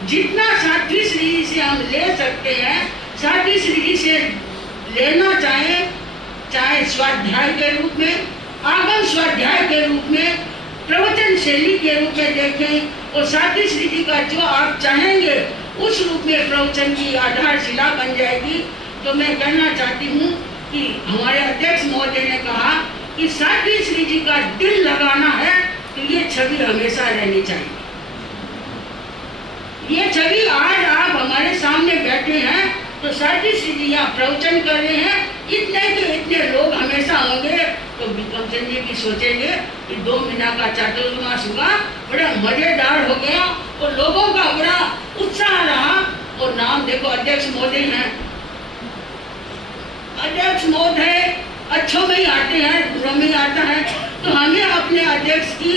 जितना साध्वी श्री जी से हम ले सकते हैं, साध्वी श्री जी से लेना चाहे स्वाध्याय के रूप में, आगम स्वाध्याय के रूप में, प्रवचन शैली के रूप में देखें और साध्वी श्री जी का जो आप चाहेंगे उस रूप में प्रवचन की आधारशिला बन जाएगी। तो मैं कहना चाहती हूँ कि हमारे अध्यक्ष महोदय ने कहा कि साध्वी श्री जी का दिल लगाना है तो ये छवि हमेशा रहनी चाहिए। ये छवि आज आप हमारे सामने बैठे हैं तो साध्वी श्री जी यहाँ प्रवचन कर रहे हैं, इतने के इतने लोग हमेशा होंगे। तो विक्रमचंद जी भी सोचेंगे कि 2 महीना का चातुर्मास हुआ, बड़ा मजेदार हो गया और लोगों का बड़ा उत्साह रहा। और नाम देखो अध्यक्ष महोदय हैं, अध्यक्ष महोदय अच्छों में ही आते हैं, बुरों में ही आता है। तो हमें अपने अध्यक्ष की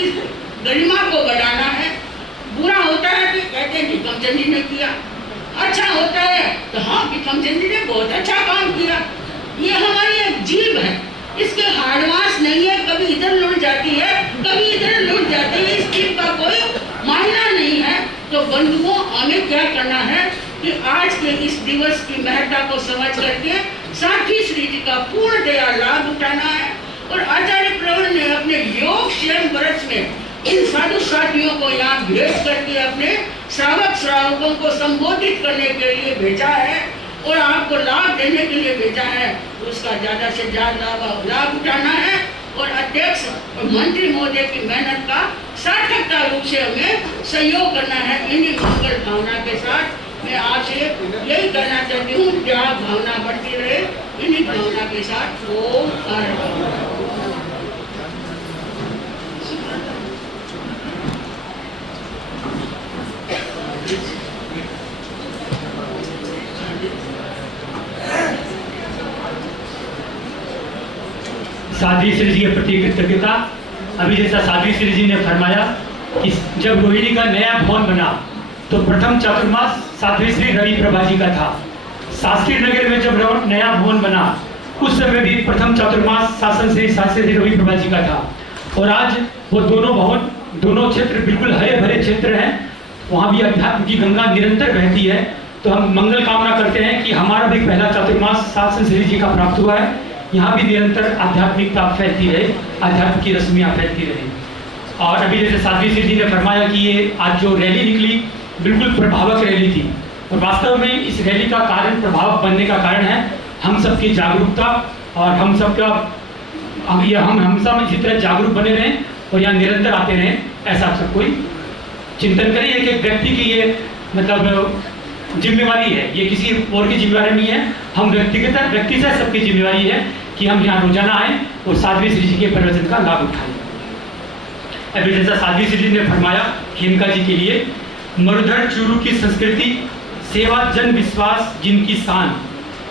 गरिमा को बढ़ाना है। बुरा होता है तो कहते हैं विक्रमचंद जी ने किया, अच्छा होता है तो हाँ विक्रमचंद जी ने बहुत अच्छा काम किया। ये हमारी एक जीभ है, इसके हार्डवास नहीं है, कभी इधर लुट जाती है कभी इधर लुट जाती है। इस जीभ का कोई तो बंधुओं, हमें क्या करना है कि आज के इस दिवस की महत्ता को समझ करके साध्वी श्री जी का पूर्णतया लाभ उठाना है। और आचार्य प्रवर ने अपने योग स्वयं वर्ष में इन साधु साथियों को यहाँ भेज करके अपने श्रावक श्रावकों को संबोधित करने के लिए भेजा है और आपको लाभ देने के लिए भेजा है। तो उसका ज्यादा से ज्यादा लाभ उठाना है और अध्यक्ष और मंत्री महोदय की मेहनत का सार्थकता रूप से हमें सहयोग करना है। इन्हीं मंगल भावना के साथ मैं आपसे यही कहना चाहती हूँ, त्याग भावना बढ़ती रहे, इन्हीं भावना के साथ ओम कारक। साध्वी श्री जी के प्रति कृतज्ञता। अभी जैसा साध्वी श्री जी ने फरमाया कि जब रोहिणी का नया भवन बना तो प्रथम चातुर्मास साध्वी श्री रवि प्रभा जी का था। शास्त्री नगर में जब नया भवन बना उस समय भी प्रथम चातुर्मास शास्त्री रवि प्रभा जी का था। और आज वो दोनों भवन, दोनों क्षेत्र बिल्कुल हरे भरे क्षेत्र हैं, वहाँ भी अध्यात्म की गंगा निरंतर बहती है। तो हम मंगल कामना करते हैं कि हमारा भी पहला चातुर्मास शास्त्री जी का प्राप्त हुआ है, यहाँ भी निरंतर आध्यात्मिकता फैलती रहे, आध्यात्म की रश्मियाँ फैलती रहे। और अभी जैसे साध्वी श्री जी ने फरमाया कि ये आज जो रैली निकली बिल्कुल प्रभावक रैली थी और वास्तव में इस रैली का कारण, प्रभाव बनने का कारण है हम सबकी जागरूकता और हम सबका हम सब इसी तरह जागरूक बने रहें और यहाँ निरंतर आते रहें, ऐसा आप सब कोई चिंतन करें। एक व्यक्ति की ये मतलब जिम्मेवारी है, ये किसी और की जिम्मेवारी नहीं है, हम व्यक्ति से सबकी जिम्मेवारी है कि हम यहाँ रोजाना आए और साध्वी श्री जी के प्रवचन का लाभ उठाएं। अभी जैसा साध्वी श्री जी ने फरमाया खेमका जी के लिए, मरुधर चूरू की संस्कृति, सेवा जन विश्वास जिनकी शान,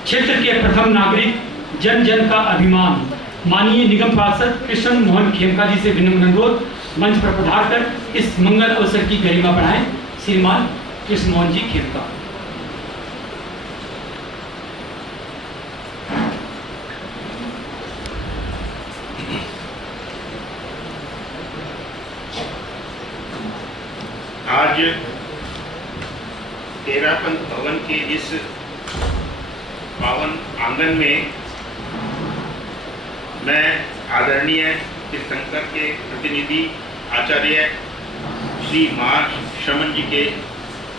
क्षेत्र के प्रथम नागरिक, जन जन का अभिमान, माननीय निगम पार्षद कृष्ण मोहन खेमका जी से विनम्र अनुरोध, मंच पर पधार कर इस मंगल अवसर की गरिमा बढ़ाएं। श्रीमान कृष्ण मोहन जी खेमका। आज तेरापंथ भवन के इस पावन आंगन में मैं आदरणीय तीर्थंकर के प्रतिनिधि आचार्य श्री महाशमन जी के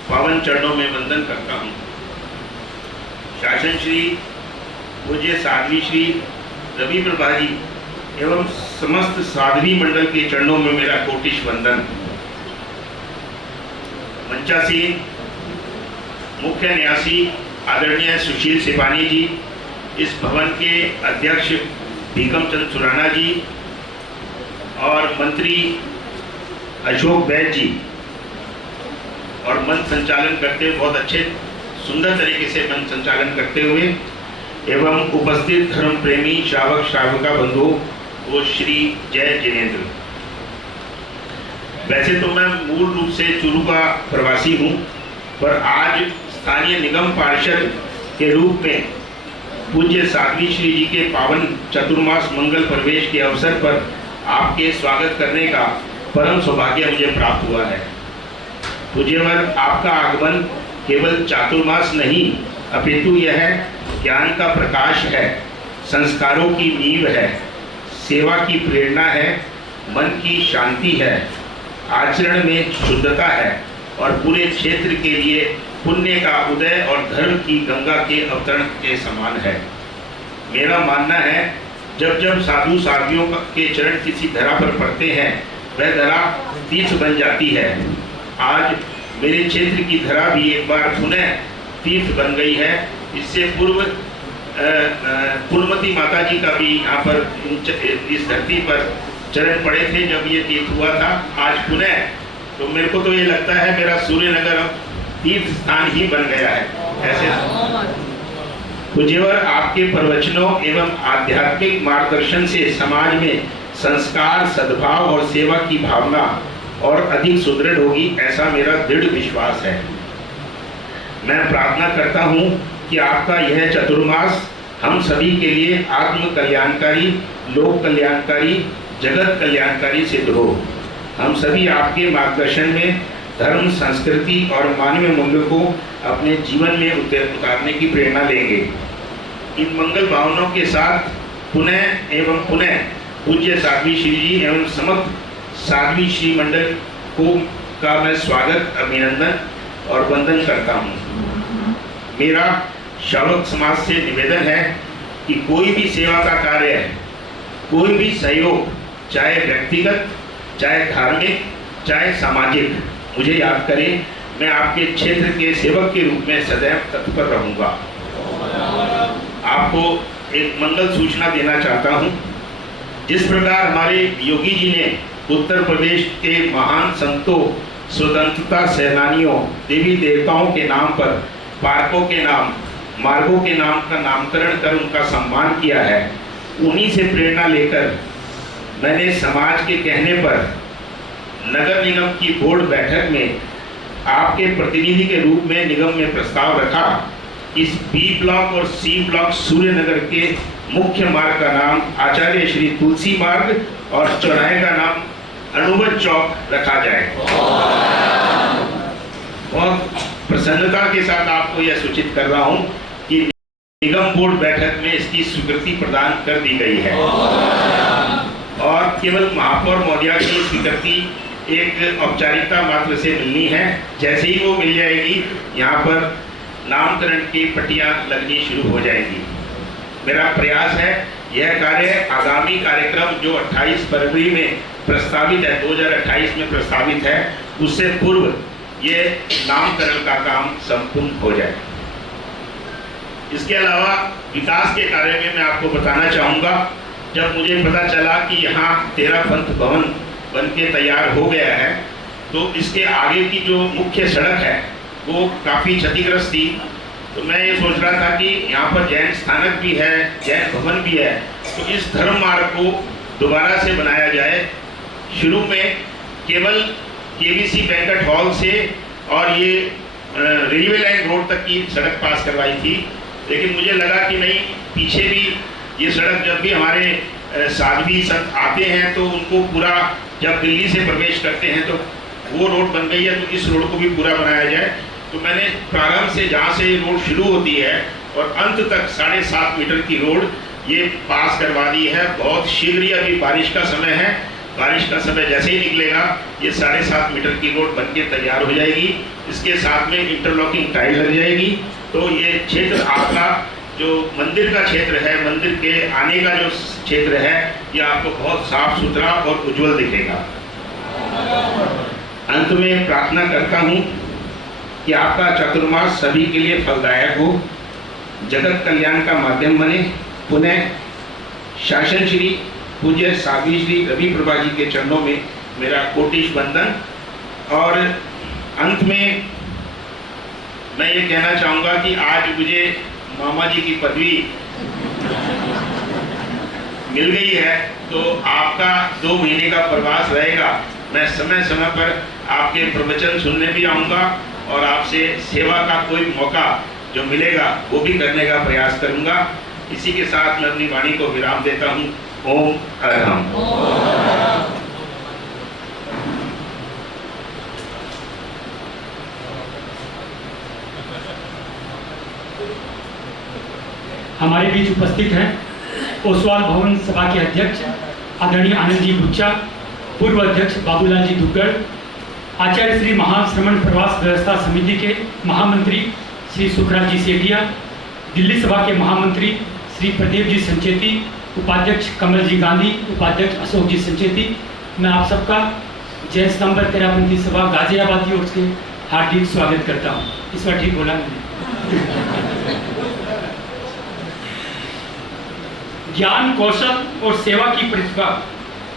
पावन चरणों में वंदन करता हूँ। शासन श्री पूज्य साध्वी श्री रवि प्रभा जी एवं समस्त साध्वी मंडल के चरणों में मेरा कोटिश वंदन। मंचासीन मुख्य न्यासी आदरणीय सुशील सिपानी जी, इस भवन के अध्यक्ष भीकम चंद सुराना जी और मंत्री अशोक बैद जी, और मंच संचालन करते हुए बहुत अच्छे सुंदर तरीके से मंच संचालन करते हुए एवं उपस्थित धर्म प्रेमी श्रावक श्राविका बंधु वो श्री जय जिनेन्द्र। वैसे तो मैं मूल रूप से चूरू का प्रवासी हूँ, पर आज स्थानीय निगम पार्षद के रूप में पूज्य साध्वी श्री जी के पावन चतुर्मास मंगल प्रवेश के अवसर पर आपके स्वागत करने का परम सौभाग्य मुझे प्राप्त हुआ है। पूज्यवर, आपका आगमन केवल चातुर्मास नहीं अपितु यह ज्ञान का प्रकाश है, संस्कारों की नींव है, सेवा की प्रेरणा है, मन की शांति है, आचरण में शुद्धता है और पूरे क्षेत्र के लिए पुण्य का उदय और धर्म की गंगा के अवतरण के समान है। मेरा मानना है जब जब साधु साध्वियों के चरण किसी धरा पर पड़ते हैं वह धरा तीर्थ बन जाती है। आज मेरे क्षेत्र की धरा भी एक बार पुनः तीर्थ बन गई है। इससे पूर्व पूर्णमती माता जी का भी यहाँ पर इस धरती पर चरण पड़े थे जब ये तीर्थ हुआ था। आज पुनः तो मेरे को तो ये लगता है मेरा सूर्यनगर अब तीर्थ स्थान ही बन गया है। ऐसे पूज्यवर, आपके प्रवचनों एवं आध्यात्मिक मार्गदर्शन से समाज में संस्कार, सद्भाव और सेवा की भावना और अधिक सुदृढ़ होगी, ऐसा मेरा दृढ़ विश्वास है। मैं प्रार्थना करता हूँ कि आपका यह चतुर्मास हम सभी के लिए आत्म कल्याणकारी, लोक कल्याणकारी, जगत कल्याणकारी सिद्ध हो। हम सभी आपके मार्गदर्शन में धर्म, संस्कृति और मानवीय मूल्यों को अपने जीवन में उतारने की प्रेरणा लेंगे। इन मंगल भावनाओं के साथ पुनः एवं पुनः पूज्य साध्वी श्री जी एवं समस्त साध्वी श्री मंडल का मैं स्वागत, अभिनंदन और वंदन करता हूँ। मेरा श्रावक समाज से निवेदन है कि कोई भी सेवा का कार्य है, कोई भी सहयोग, चाहे व्यक्तिगत, चाहे धार्मिक, चाहे सामाजिक, मुझे याद करें। मैं आपके क्षेत्र के सेवक के रूप में सदैव तत्पर रहूंगा। आपको एक मंगल सूचना देना चाहता हूं। जिस प्रकार हमारे योगी जी ने उत्तर प्रदेश के महान संतों, स्वतंत्रता सेनानियों, देवी देवताओं के नाम पर पार्कों के नाम, मार्गों के नाम का नामकरण कर उनका सम्मान किया है, उन्हीं से प्रेरणा लेकर मैंने समाज के कहने पर नगर निगम की बोर्ड बैठक में आपके प्रतिनिधि के रूप में निगम में प्रस्ताव रखा। इस बी ब्लॉक और सी ब्लॉक सूर्यनगर के मुख्य मार्ग का नाम आचार्य श्री तुलसी मार्ग और चौराहे का नाम अनुबंध चौक रखा जाए। बहुत प्रसन्नता के साथ आपको यह सूचित कर रहा हूं कि निगम बोर्ड बैठक में इसकी स्वीकृति प्रदान कर दी गई है और केवल महापौर महोदया की स्वीकृति एक औपचारिकता मात्र से मिलनी है। जैसे ही वो मिल जाएगी, यहाँ पर नामकरण की पट्टियाँ लगनी शुरू हो जाएगी। मेरा प्रयास है यह कार्य आगामी कार्यक्रम जो 28 फरवरी में प्रस्तावित है, 2028 में प्रस्तावित है, उससे पूर्व ये नामकरण का काम संपूर्ण हो जाए। इसके अलावा विकास के कार्य में मैं आपको बताना चाहूँगा, जब मुझे पता चला कि यहाँ 13 पंथ भवन बन के तैयार हो गया है, तो इसके आगे की जो मुख्य सड़क है वो काफ़ी क्षतिग्रस्त थी। तो मैं ये सोच रहा था कि यहाँ पर जैन स्थानक भी है, जैन भवन भी है, तो इस धर्म मार्ग को दोबारा से बनाया जाए। शुरू में केवल केबीसी बैंक्वेट हॉल से और ये रेलवे लाइन रोड तक की सड़क पास करवाई थी, लेकिन मुझे लगा कि नहीं, पीछे भी ये सड़क, जब भी हमारे साध्वी संत आते हैं तो उनको पूरा, जब दिल्ली से प्रवेश करते हैं तो वो रोड बन गई है, तो इस रोड को भी पूरा बनाया जाए। तो मैंने प्रारंभ से जहाँ से ये रोड शुरू होती है और अंत तक 7.5 मीटर की रोड ये पास करवा दी है। बहुत शीघ्र ही, अभी बारिश का समय है, बारिश का समय जैसे ही निकलेगा ये 7.5 मीटर की रोड बन के तैयार हो जाएगी। इसके साथ में इंटरलॉकिंग टाइल लग जाएगी। तो ये क्षेत्र आपका जो मंदिर का क्षेत्र है, मंदिर के आने का जो क्षेत्र है, ये आपको बहुत साफ सुथरा और उज्जवल दिखेगा। अंत में प्रार्थना करता हूँ कि आपका चतुर्मास सभी के लिए फलदायक हो, जगत कल्याण का माध्यम बने। पुनः शासन श्री पूज्य साध्वी श्री रवि प्रभा जी के चरणों में मेरा कोटिश वंदन। और अंत में मैं ये कहना चाहूँगा कि आज मुझे मामा जी की पदवी मिल गई है, तो आपका 2 महीने का प्रवास रहेगा। मैं समय समय पर आपके प्रवचन सुनने भी आऊँगा और आपसे सेवा का कोई मौका जो मिलेगा वो भी करने का प्रयास करूँगा। इसी के साथ मैं अपनी वाणी को विराम देता हूँ। ओम अरहम। हमारे बीच उपस्थित हैं ओसवाल भवन सभा के अध्यक्ष आदरणीय आनंद जी गुच्चा, पूर्व अध्यक्ष बाबूलाल जी दुग्गड़, आचार्य श्री महाश्रमण प्रवास व्यवस्था समिति के महामंत्री श्री सुखराज जी सेठिया, दिल्ली सभा के महामंत्री श्री प्रदीप जी संचेती, उपाध्यक्ष कमल जी गांधी, उपाध्यक्ष अशोक जी संचेती, मैं आप सबका जैन स्तंभ तेरापंथी सभा गाजियाबाद की ओर से हार्दिक स्वागत करता हूँ। इस बार ठीक बोला मैंने। ज्ञान, कौशल और सेवा की प्रतिभा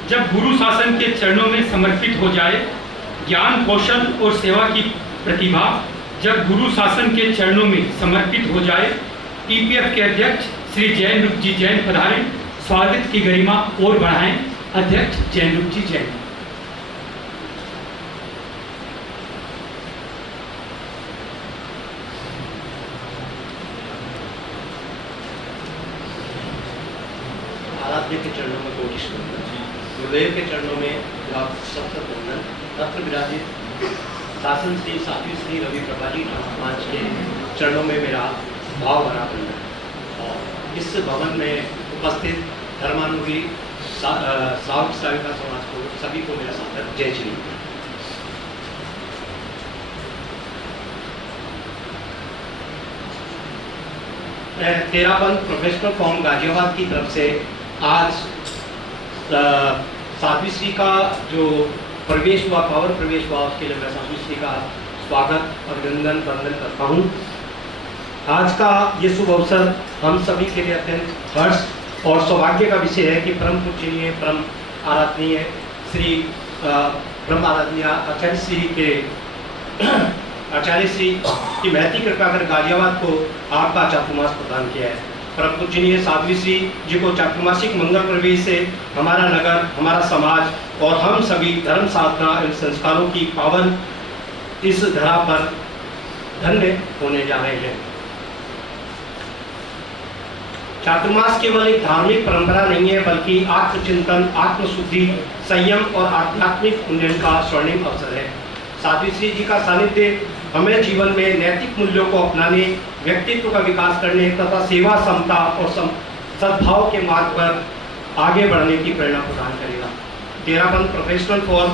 जब गुरु शासन के चरणों में समर्पित हो जाए, ज्ञान, कौशल और सेवा की प्रतिभा जब गुरु शासन के चरणों में समर्पित हो जाए, टीपीएफ के अध्यक्ष श्री जैन रूप जी जैन पधारें, स्वागत की गरिमा और बढ़ाएं। अध्यक्ष जैन रूप जी जैन। आराध्य के चरणों में कोटिश वंदन, गुरुदेव के चरणों में आप सबका वंदन, अत्र विराजित शासन श्री साध्वी श्री रवि प्रभा जी महाराज के चरणों में मेरा भाव भरा बंधन। और इस भवन में उपस्थित धर्मानुगी सावक साविका समाज को सभी को मेरा सादर जय श्री। तेरापंथ प्रोफेशनल फॉर्म गाजियाबाद की तरफ से आज साध्वी श्री का जो प्रवेश हुआ, पावन प्रवेश हुआ, उसके लिए मैं साध्वी श्री का स्वागत, अभिनंदन, वंदन करता हूँ। आज का ये शुभ अवसर हम सभी के लिए अत्यंत हर्ष और सौभाग्य का विषय है कि परम पूजनीय, परम आराधनीय श्री ब्रह्म आराधनीय आचार्य श्री के आचार्य श्री की महती कृपा कर गाजियाबाद को आपका चातुर्मास प्रदान किया है। परम पूजनीय साध्वी श्री जी को चातुर्मासिक मंगल प्रवेश से हमारा नगर, हमारा समाज और हम सभी धर्म साधना एवं संस्कारों की पावन इस धरा पर धन्य होने जा रहे हैं। चातुर्मास केवल एक धार्मिक परंपरा नहीं है, बल्कि आत्मचिंतन, आत्मशुद्धि, संयम और आध्यात्मिक उन्नयन का स्वर्णिम अवसर है। साध्वी श्री जी का सानिध्य हमें जीवन में नैतिक मूल्यों को अपनाने, व्यक्तित्व का विकास करने तथा सेवा, समता और सद्भाव के मार्ग पर आगे बढ़ने की प्रेरणा प्रदान करेगा। तेरापंथ प्रोफेशनल फॉर्म,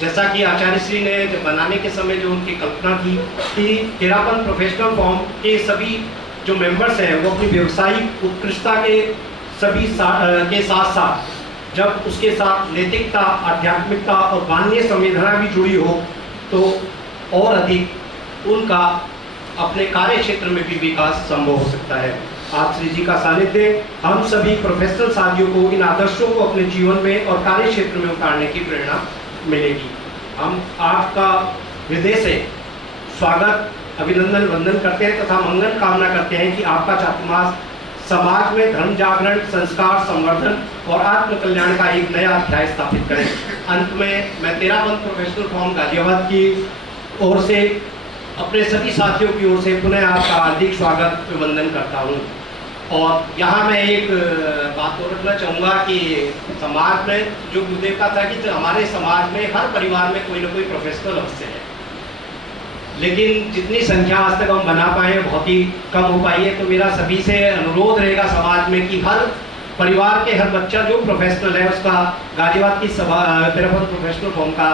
जैसा कि आचार्य श्री ने जब बनाने के समय जो उनकी कल्पना थी कि तेरापंथ प्रोफेशनल फॉर्म के सभी जो मेंबर्स हैं वो अपनी व्यवसायिक उत्कृष्टता के सभी के साथ साथ जब उसके साथ नैतिकता, आध्यात्मिकता और मानवीय संवेदना भी जुड़ी हो तो और अधिक उनका अपने कार्य क्षेत्र में भी विकास संभव हो सकता है। आप श्री जी का सानिध्य हम सभी प्रोफेशनल साथियों को इन आदर्शों को अपने जीवन में और कार्य क्षेत्र में उतारने की प्रेरणा मिलेगी। हम आपका हृदय से स्वागत, अभिनंदन, वंदन करते हैं तथा मंगल कामना करते हैं कि आपका चातुर्मास समाज में धर्म जागरण, संस्कार, संवर्धन और आत्म कल्याण का एक नया अध्याय स्थापित करें। अंत में मैं तेरापंथ प्रोफेशनल फॉर्म गाजियाबाद की ओर से अपने सभी साथियों की ओर से पुनः आपका हार्दिक स्वागत, वंदन करता हूँ। और यहाँ मैं एक बात और रखना चाहूँगा कि समाज में जो गुरुदेव का था कि हमारे समाज में हर परिवार में कोई ना कोई प्रोफेशनल अवश्य है, लेकिन जितनी संख्या आज तक हम बना पाए बहुत ही कम हो पाई है। तो मेरा सभी से अनुरोध रहेगा समाज में कि हर परिवार के हर बच्चा जो प्रोफेशनल है उसका गाजियाबाद की तेरापंथ प्रोफेशनल फॉर्म का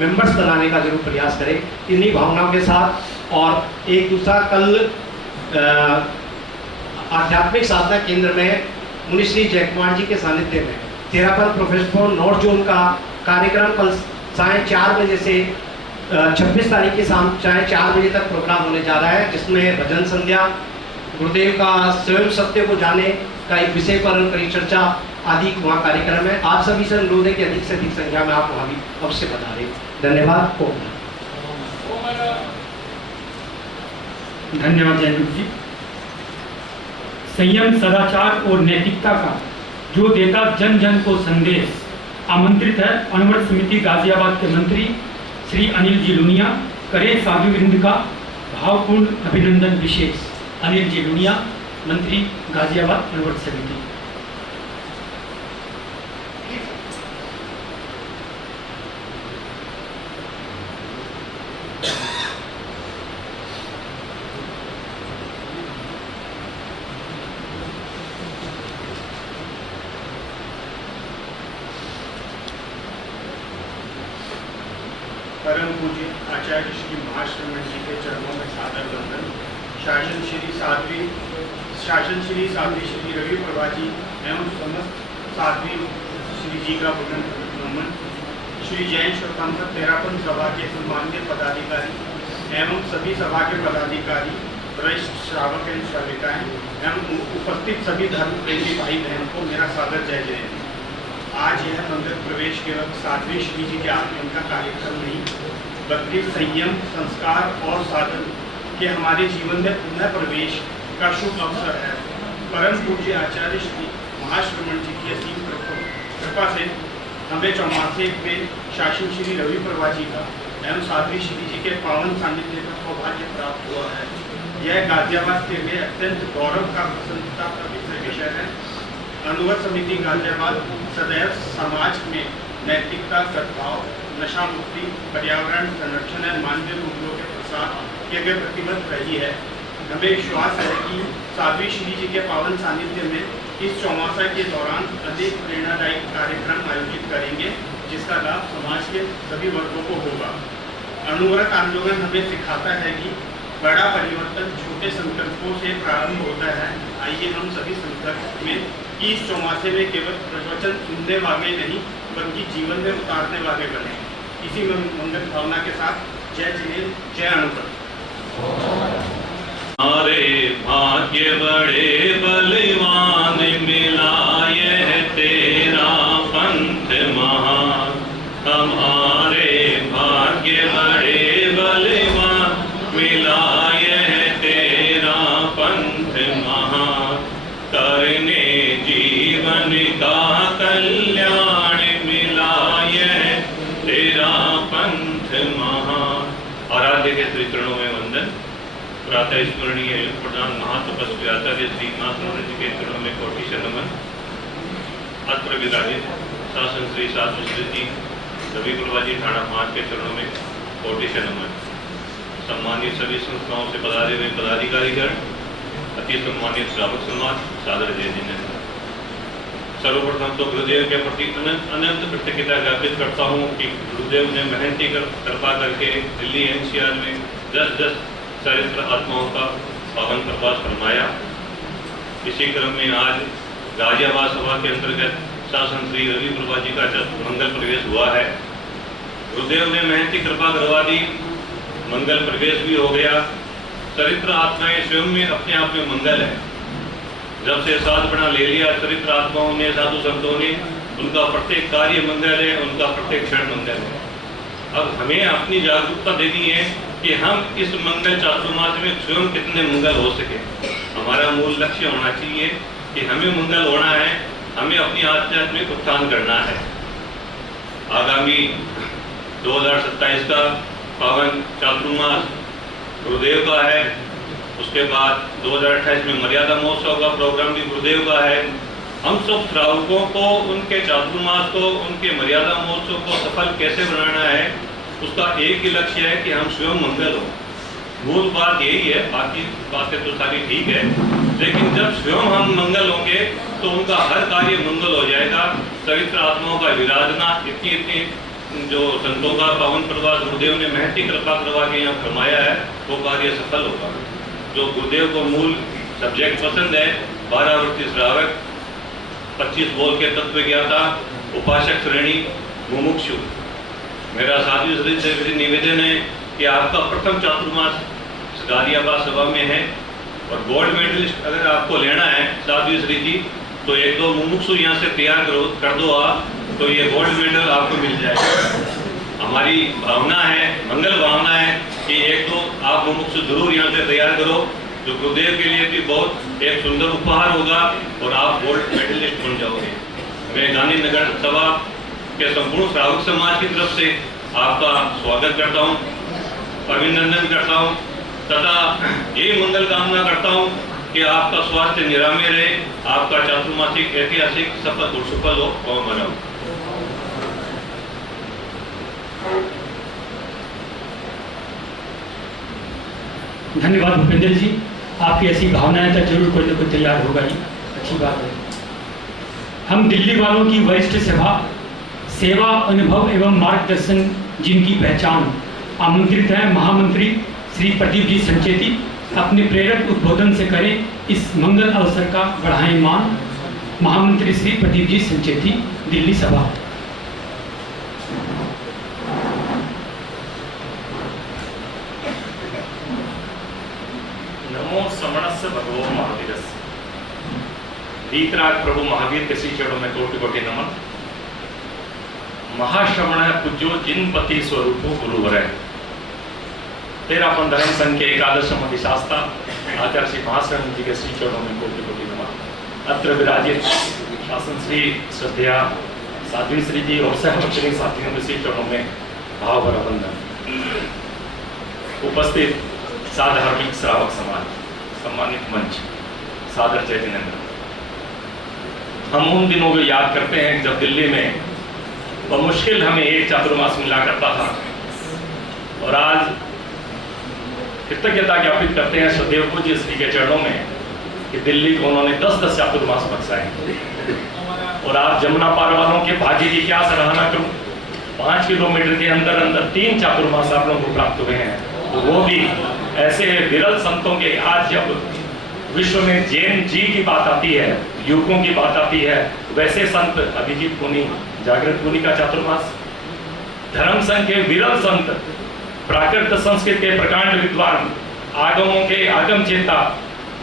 मेंबर्स बनाने का जरूर प्रयास करें इन्हीं भावनाओं के साथ। और एक दूसरा, कल आध्यात्मिक साधना केंद्र में मुनि श्री जयकुमार जी के सानिध्य में Terapanth professional form north zone का कार्यक्रम कल साढ़े 4 बजे से 26 तारीख की शाम 4:30 बजे तक प्रोग्राम होने जा रहा है, जिसमें भजन संध्या, गुरुदेव का स्वयं सत्य को जाने का एक विषय पर परिचर्चा आदि वहाँ कार्यक्रम है। आप सभी से अनुरोध है कि अधिक से अधिक संख्या में आप वहाँ भी अवश्य बता रहे। धन्यवाद। धन्यवाद जयदीप जी। संयम, सदाचार और नैतिकता का जो देता जन जन को संदेश आमंत्रित है अनुवर्त समिति गाजियाबाद के मंत्री श्री अनिल जी लुनिया करें साधु वृंद का भावपूर्ण अभिनंदन विशेष। अनिल जी लुनिया, मंत्री गाजियाबाद अनुवर्त समिति। परम पूज्य आचार्य श्री महाश्रमण जी के चरणों में सादर वंदन। शासन श्री साध्वी श्री रवि प्रभा जी एवं समस्त साध्वी श्री जी का भजन नमन। श्री जैन स्वतंत्र तेरापंथ सभा के सम्मान्य पदाधिकारी एवं सभी सभा के पदाधिकारी, वरिष्ठ श्रावक एवं श्राविकाएँ एवं उपस्थित सभी धर्म प्रेमी भाई बहन को मेरा सादर जय जय। आज यह मंदिर प्रवेश केवल साध्वी श्री जी के आगमन का कार्यक्रम नहीं, बल्कि संयम, संस्कार और साधन के हमारे जीवन में पुनः प्रवेश का शुभ अवसर है। परम पूज्य आचार्य श्री महाश्रमण जी की असीम कृपा से हमें चौमासे में शासन श्री रवि प्रभा जी का एवं साध्वी श्री जी के पावन सानिध्य का सौभाग्य प्राप्त हुआ है। यह गाजियाबाद के लिए अत्यंत गौरव का, प्रसन्नता का विषय है। अनुवर्त समिति गाजियाबाद सदैव समाज में नैतिकता, सद्भाव, नशा मुक्ति, पर्यावरण संरक्षण और मानवीय मूल्यों के प्रसार के लिए प्रतिबद्ध रही है। हमें विश्वास है कि साध्वी श्री जी के पावन सानिध्य में इस चौमासा के दौरान अधिक प्रेरणादायी कार्यक्रम आयोजित करेंगे, जिसका लाभ समाज के सभी वर्गों को होगा। अनवरत आंदोलन हमें सिखाता है कि बड़ा परिवर्तन छोटे संकल्पों से प्रारंभ होता है। आइए हम सभी संकल्प में इस चौमासे में केवल प्रवचन सुनने वाले नहीं बल्कि जीवन में उतारने वाले बने। इसी मंगल भावना के साथ जय जिनेन्द्र, जय अनुभव। हमारे भाग्य बड़े बलवान मिला यह तेरा पंथ महान। हमारे भाग्य बड़े बलवान मिला यह तेरा पंथ महान। करने जीवन का कल्याण मिला यह तेरा पंथ महान। आराध्य के श्री चरणों में वंदन। प्रातः स्मरणीय युग प्रधान महातपस्वी आचार्य श्री महात्मा जी के चरणों में कोटि से नमन। अत्र विराजित शासन श्री साधु श्री जी रवि गुरुवाजी थाना 5 के चरणों में कोटि से नमन। सम्मानित सभी संस्थाओं से पधारे हुए पदाधिकारीगण, अति सम्मानित श्रावक समाज, सादर जय जिनेन्द्र। सर्वप्रथम तो गुरुदेव के प्रति अनंत कृतज्ञता ज्ञापित करता हूँ कि गुरुदेव ने मेहनती कृपा करके दिल्ली NCR में 10 चरित्र आत्माओं का पावन प्रवास फरमाया। इसी क्रम में आज गाजियाबाद सभा के अंतर्गत शासन श्री रवि गुरुवाजी का मंगल प्रवेश हुआ है। गुरुदेव ने मेहनती कृपा करवा दी, मंगल प्रवेश भी हो गया। चरित्र आत्माएं स्वयं में अपने आप में मंगल है। जब से साधपना ले लिया चरित्र आत्माओं ने, साधु संतों ने, उनका प्रत्येक कार्य मंगल है, उनका प्रत्येक क्षण मंगल है। अब हमें अपनी जागरूकता देनी है कि हम इस मंगल चातुर्मास में स्वयं कितने मंगल हो सके। हमारा मूल लक्ष्य होना चाहिए कि हमें मंगल होना है, हमें अपनी आध्यात्मिक उत्थान करना है। आगामी 2027 का पावन चातुर्मास गुरुदेव का है। उसके बाद 2028 में मर्यादा महोत्सव का प्रोग्राम भी गुरुदेव का है। हम सब श्रावकों को उनके चातुर्मास को, उनके मर्यादा महोत्सव को सफल कैसे बनाना है, उसका एक ही लक्ष्य है कि हम स्वयं मंगल हो। मूल बात यही है, बाकी बातें तो सारी ठीक है, लेकिन जब स्वयं हम मंगल होंगे तो उनका हर कार्य मंगल हो जाएगा। चरित्र आत्माओं का विराजना, इतनी जो संतों का पावन प्रवास गुरुदेव ने मेहनती कृपा करवा के यहाँ फरमाया है, वो कार्य सफल होगा। जो गुरुदेव को मूल सब्जेक्ट पसंद है, 12 वर्षीय श्रावक, 25 बोल के तत्व ज्ञाता, उपासक श्रेणी, मुमुक्षु। मेरा साधु श्री से निवेदन है कि आपका प्रथम चातुर्मास गाजियाबाद सभा में है और गोल्ड मेडलिस्ट अगर आपको लेना है साधु श्री जी, तो 1-2 मुमुक्षु यहाँ से तैयार कर दो आप, तो ये गोल्ड मेडल आपको मिल जाएगा। हमारी भावना है, मंगल भावना है कि 1-2 आप मुमुक्षु जरूर यहाँ से तैयार करो, जो गुरुदेव के लिए भी बहुत एक सुंदर उपहार होगा और आप गोल्ड मेडलिस्ट बन जाओगे। मैं गांधीनगर सभा के संपूर्ण श्रावक समाज की तरफ से आपका स्वागत करता हूँ, अभिनंदन करता हूँ तथा यही मंगल कामना करता हूँ कि आपका स्वास्थ्य निरामय रहे, आपका चातुर्मासिक ऐतिहासिक सफल और सुफल हो और मना हो। धन्यवाद भूपेंद्र जी, आपकी ऐसी भावनाएं तो जरूर कोई ना कोई तैयार होगा ही, अच्छी बात है। हम दिल्ली वालों की वरिष्ठ सभा सेवा, अनुभव एवं मार्गदर्शन जिनकी पहचान आमंत्रित है महामंत्री श्री प्रदीप जी संचेती अपने प्रेरक उद्बोधन से करें इस मंगल अवसर का बढ़ाएं मान। महामंत्री श्री प्रदीप जी संचेती, दिल्ली सभा। नमो समणस्य भगवो महावीरस्य। वीतराग प्रभु महावीर के श्री चरणों में कोटि कोटि नमन। महाश्रवण पूज्यो जिनपति स्वरूपो गुरुवर। 13 धर्म संघ के एकादशम अधिशास्ता आचार्य श्री महाशरण जी के श्री चरणों में कोटि कोटि नमन। अत्र विराजित शासन श्री श्रद्धेया साध्वी श्री जी और सहवर्षिणी साथियों के श्री चरणों में भाव भरा वंदन। उपस्थित साधार्मिक श्रावक समाज, सम्मानित मंच, सादर जय जिनेन्द्र। हम उन दिनों को याद करते हैं जब दिल्ली में बमुश्किल हमें एक चातुर्मास मिला करता था। और आज कृतज्ञता ज्ञापित करते हैं सदैव पूज्य श्री के चरणों में कि दिल्ली को उन्होंने 10-10 चातुर्मास बख्शाए। और आप जमुना पार वालों के भाग्य की क्या सराहना करूं, 5 किलोमीटर के अंदर अंदर 3 चातुर्मास आप लोगों को प्राप्त हुए हैं, तो वो भी ऐसे विरल संतों के। आज जब विश्व में जैन जी की बात आती है, युवकों की बात आती है, वैसे संत अभिजीत मुनि, जागृत मुनि का चातुर्मास, धर्म संघ के विरल संत, प्राकृत संस्कृत के प्रकांड विद्वान, आगमों के आगम चेता,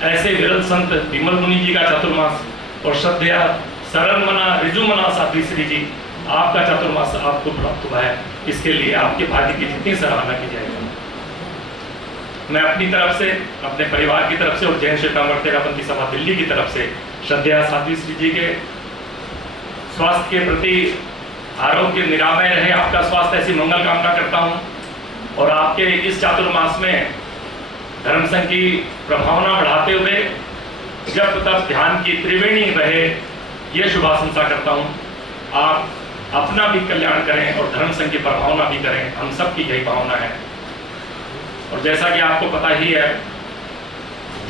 ऐसे विरल संत विमल मुनि जी का चातुर्मास, और श्रद्धेय सरल मना ऋजु मना साध्वी श्री जी आपका चातुर्मास आपको प्राप्त हुआ है। इसके लिए आपके भाग्य की जितनी सराहना की जाएगी। मैं अपनी तरफ से, अपने परिवार की तरफ से और जैन श्वेतांबर तेरापंथी सभा दिल्ली की तरफ से श्रद्धेय साध्वी श्री जी के स्वास्थ्य के प्रति आरोग्य निरामय रहे, आपका स्वास्थ्य ऐसी मंगल कामना करता हूँ। और आपके इस चातुर्मास में धर्म संघ की प्रभावना बढ़ाते हुए जब तब ध्यान की त्रिवेणी बहे, ये शुभाशंसा करता हूँ। आप अपना भी कल्याण करें और धर्म संघ की प्रभावना भी करें, हम सब की यही भावना है। और जैसा कि आपको पता ही है,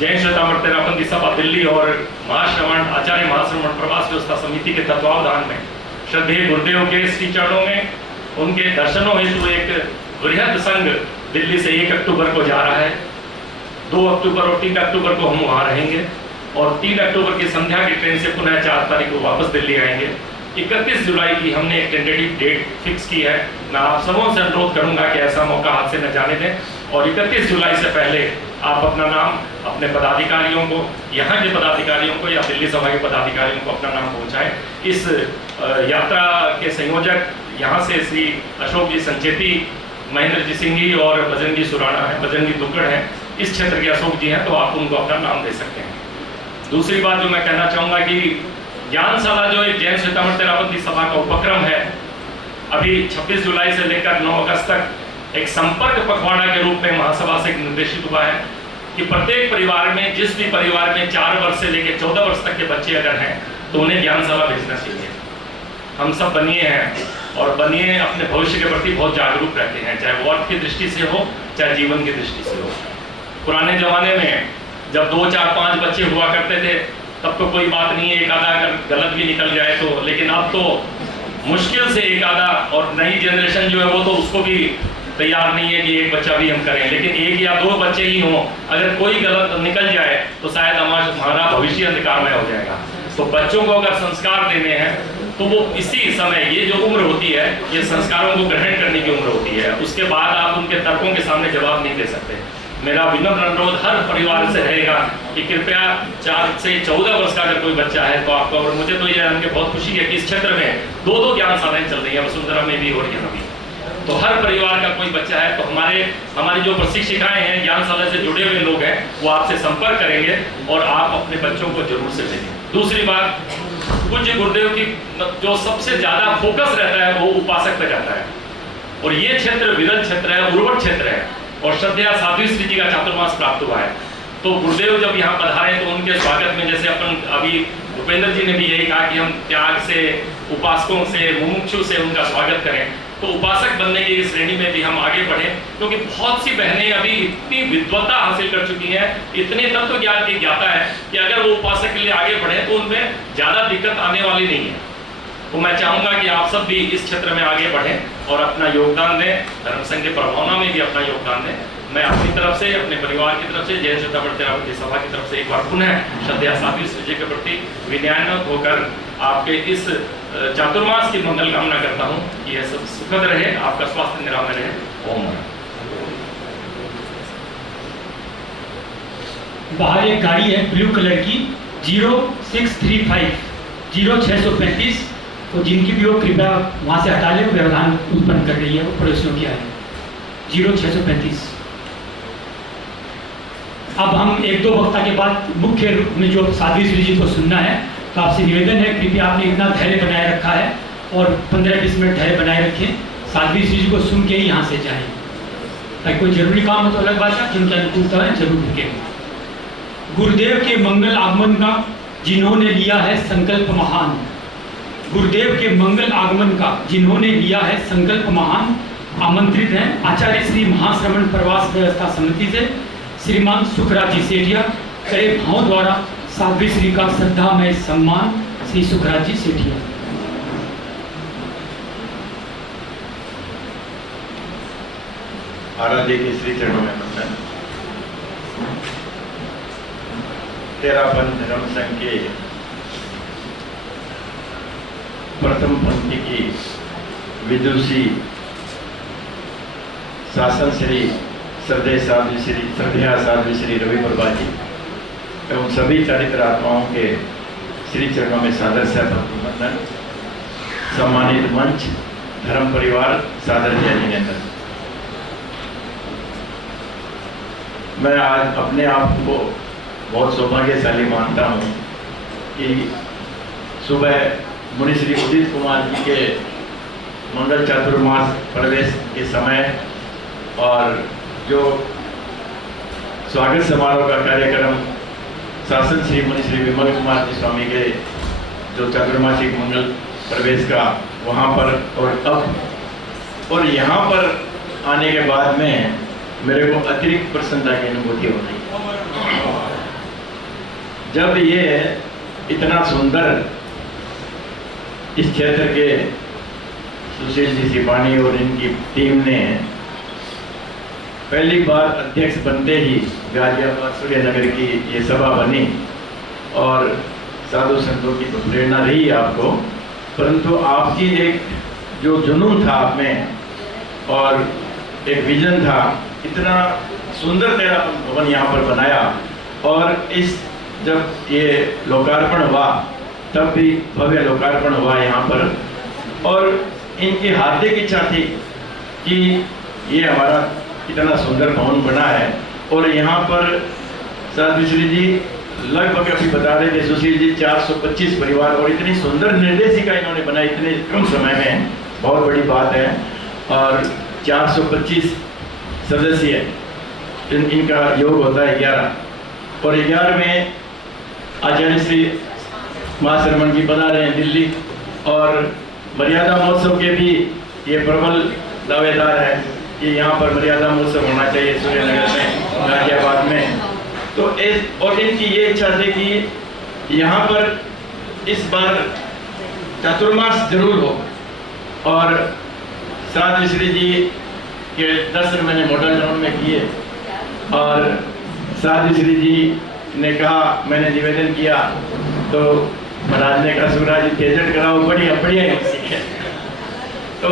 जैन श्वेतांबर तेरापंथी सभा दिल्ली और महाश्रवण आचार्य महाश्रवण प्रवास व्यवस्था समिति के तत्वावधान में श्रद्धेय गुरुदेव के श्री चरणों में उनके दर्शनों हेतु एक बृहद संघ दिल्ली से 1 अक्टूबर को जा रहा है। 2 अक्टूबर और 3 अक्टूबर को हम वहाँ रहेंगे और 3 अक्टूबर की संध्या की ट्रेन से पुनः 4 तारीख को वापस दिल्ली आएंगे। 31 जुलाई की हमने एक टेंटेटिव डेट फिक्स की है। मैं आप सबों से अनुरोध करूंगा कि ऐसा मौका हाथ से न जाने दें और 31 जुलाई से पहले आप अपना नाम अपने पदाधिकारियों को, यहाँ के पदाधिकारियों को या दिल्ली सभा के पदाधिकारियों को अपना नाम पहुँचाएं। इस यात्रा के संयोजक यहाँ से श्री अशोक जी संचेती, महेंद्र जी सिंह जी और बजरंग जी सुराना है, बजरंग जी दुक्कड़ हैं, इस क्षेत्र के अशोक जी हैं, तो आप उनको अपना नाम दे सकते हैं। दूसरी बात जो मैं कहना चाहूँगा कि ज्ञानशाला जो एक जैन श्वेतांबर तेरापंथी सभा का उपक्रम है, अभी 26 जुलाई से लेकर 9 अगस्त तक एक संपर्क पखवाड़ा के रूप में महासभा से निर्देशित हुआ है कि प्रत्येक परिवार में, जिस भी परिवार में 4 वर्ष से लेकर 14 वर्ष तक के बच्चे अगर हैं तो उन्हें ज्ञानशाला भेजना चाहिए। हम सब बनिए हैं और बनिए अपने भविष्य के प्रति बहुत जागरूक रहते हैं, चाहे वो अर्थ की दृष्टि से हो चाहे जीवन की दृष्टि से हो। पुराने जमाने में जब 2, 4, 5 बच्चे हुआ करते थे तब तो कोई बात नहीं है, एक आधा अगर गलत भी निकल जाए तो, लेकिन अब तो मुश्किल से एक आधा, और नई जनरेशन जो है वो तो उसको भी तैयार नहीं है कि एक बच्चा भी हम करें, लेकिन 1 या 2 बच्चे ही हों, अगर कोई गलत निकल जाए तो शायद हमारा भविष्य अंधकारमय हो जाएगा। तो बच्चों को अगर संस्कार देने हैं तो वो इसी समय, ये जो उम्र होती है, ये संस्कारों को ग्रहण करने की उम्र होती है, उसके बाद आप उनके तर्कों के सामने जवाब नहीं दे सकते। मेरा विनम्र अनुरोध हर परिवार से रहेगा कि कृपया 4 से 14 वर्ष का अगर कोई बच्चा है तो आपको, और मुझे तो ये जान के बहुत खुशी है कि इस क्षेत्र में 2-2 ज्ञानशालाएं चल रही है, वसुंधरा में भी और यहाँ भी। तो हर परिवार का कोई बच्चा है तो हमारी जो प्रशिक्षिकाएं हैं, ज्ञानशाला से जुड़े हुए लोग हैं, वो आपसे संपर्क करेंगे और आप अपने बच्चों को जरूर से भेजें। दूसरी बात, पूज्य गुरुदेव की जो सबसे ज्यादा फोकस रहता है वो उपासक पे जाता है, और ये क्षेत्र विरल क्षेत्र है, उर्वर क्षेत्र है, और श्रद्धेय साध्वी श्री जी का चातुर्मास प्राप्त हुआ है। तो गुरुदेव जब यहाँ पधारे तो उनके स्वागत में, जैसे अपन अभी भूपेंद्र जी ने भी यही कहा कि हम त्याग से, उपासकों से, मुमुक्षु से उनका स्वागत करें, तो उपासक बनने की श्रेणी में भी हम आगे बढ़ें, क्योंकि बहुत सी बहनें अभी इतनी विद्वत्ता हासिल कर चुकी हैं, इतने तत्व ज्ञान की ज्ञाता है कि अगर वो उपासक के लिए आगे बढ़े तो उनमें ज़्यादा दिक्कत आने वाली नहीं है। तो मैं चाहूँगा कि आप सब भी इस क्षेत्र में आगे बढ़ें और अपना योगदान दें, धर्म संघ की प्रभावना में भी अपना योगदान दें। मैं अपनी तरफ से, अपने परिवार की तरफ से, जैन श्वेतांबर तेरापंथी सभा की तरफ से एक बार पुनः श्रद्धेय साध्वी श्री जी के प्रति विनयान्वित होकर आपके इस चातुर्मास की मंगल कामना करता हूँ कि यह सब सुखद रहे, आपका स्वास्थ्य निरामय रहे। ओम। बाहर एक गाड़ी है ब्लू कलर की 0635 0635, तो जिनकी भी हो कृपया वहाँ से हटा ले, व्यवधान उत्पन्न कर रही है, वो पड़ोसियों की है 0635। अब हम 1-2 वक्ता के बाद मुख्य रूप में जो साध्वी श्री जी को सुनना है, तो आपसे निवेदन है कृपया आपने इतना धैर्य बनाए रखा है और 15-20 मिनट धैर्य बनाए रखें, साध्वी श्री जी को सुन के ही यहाँ से जाएं। ताकि कोई जरूरी काम हो तो अलग बात है, जिनकी अनुकूलता है जरूर रुकें। गुरुदेव के मंगल आगमन का जिन्होंने लिया है संकल्प महान, गुरुदेव के मंगल आगमन का जिन्होंने लिया है संकल्प महान, आमंत्रित हैं आचार्य श्री महाश्रमण प्रवास व्यवस्था समिति से श्रीमान सुखराज जी सेठिया। करे भाव द्वारा साध्वी श्री का श्रद्धामय सम्मान श्री सुखराज जी सेठिया। आराध्य के श्री चरणों में वंदन। तेरापन धर्म संघ के प्रथम पंक्ति की विदुषी शासन श्री श्रद्धेय साध्वी श्री रवि प्रभा जी एवं सभी चरित्र आत्माओं के श्री चरणों में सादर से वंदन। सम्मानित मंच, धर्म परिवार, सादर जय जिनेन्द्र। मैं आज अपने आप को बहुत सौभाग्यशाली मानता हूँ कि सुबह मुनि श्री उदित कुमार जी के मंगल चातुर्मास प्रवेश के समय और जो स्वागत समारोह का कार्यक्रम शासन श्री मुनि श्री विमल कुमार जी स्वामी के जो चातुर्मासिक मंगल प्रवेश का वहाँ पर और अब और यहाँ पर आने के बाद में मेरे को अतिरिक्त प्रसन्नता की अनुभूति हो रही है। जब ये इतना सुंदर इस क्षेत्र के सुशील जी सिपानी और इनकी टीम ने पहली बार अध्यक्ष बनते ही गाजियाबाद सूर्यनगर की ये सभा बनी और साधु संतों की तो प्रेरणा रही आपको, परंतु आपकी एक जो जुनून था आप में और एक विजन था, इतना सुंदर तेरा भवन यहाँ पर बनाया और इस जब ये लोकार्पण हुआ तब भी भव्य लोकार्पण हुआ यहाँ पर और इनकी हार्दिक इच्छा थी कि ये हमारा इतना सुंदर भवन बना है और यहाँ पर साध्वी श्री जी लगभग अभी बता रहे थे सुशील जी 425 परिवार और इतनी सुंदर निर्देशिका इन्होंने बनाई इतने कम समय में, बहुत बड़ी बात है। और 425 सदस्य इनका योग होता है 11 और 11 में आचार्य श्री महाश्रमण जी बना रहे हैं दिल्ली और मर्यादा महोत्सव के भी ये प्रबल दावेदार है कि यहाँ पर मर्यादा महोत्सव होना चाहिए सूर्यनगर में, गाजियाबाद में। तो और इनकी ये इच्छा थी कि यहाँ पर इस बार चातुर्मास जरूर हो और साध्वी श्री जी के दर्शन मैंने मॉडल टाउन में किए और साध्वी श्री जी ने कहा, मैंने निवेदन किया तो महाराज ने कहा सुखराज जी तेजट कराओ, बढ़िया बढ़िया सीखे। तो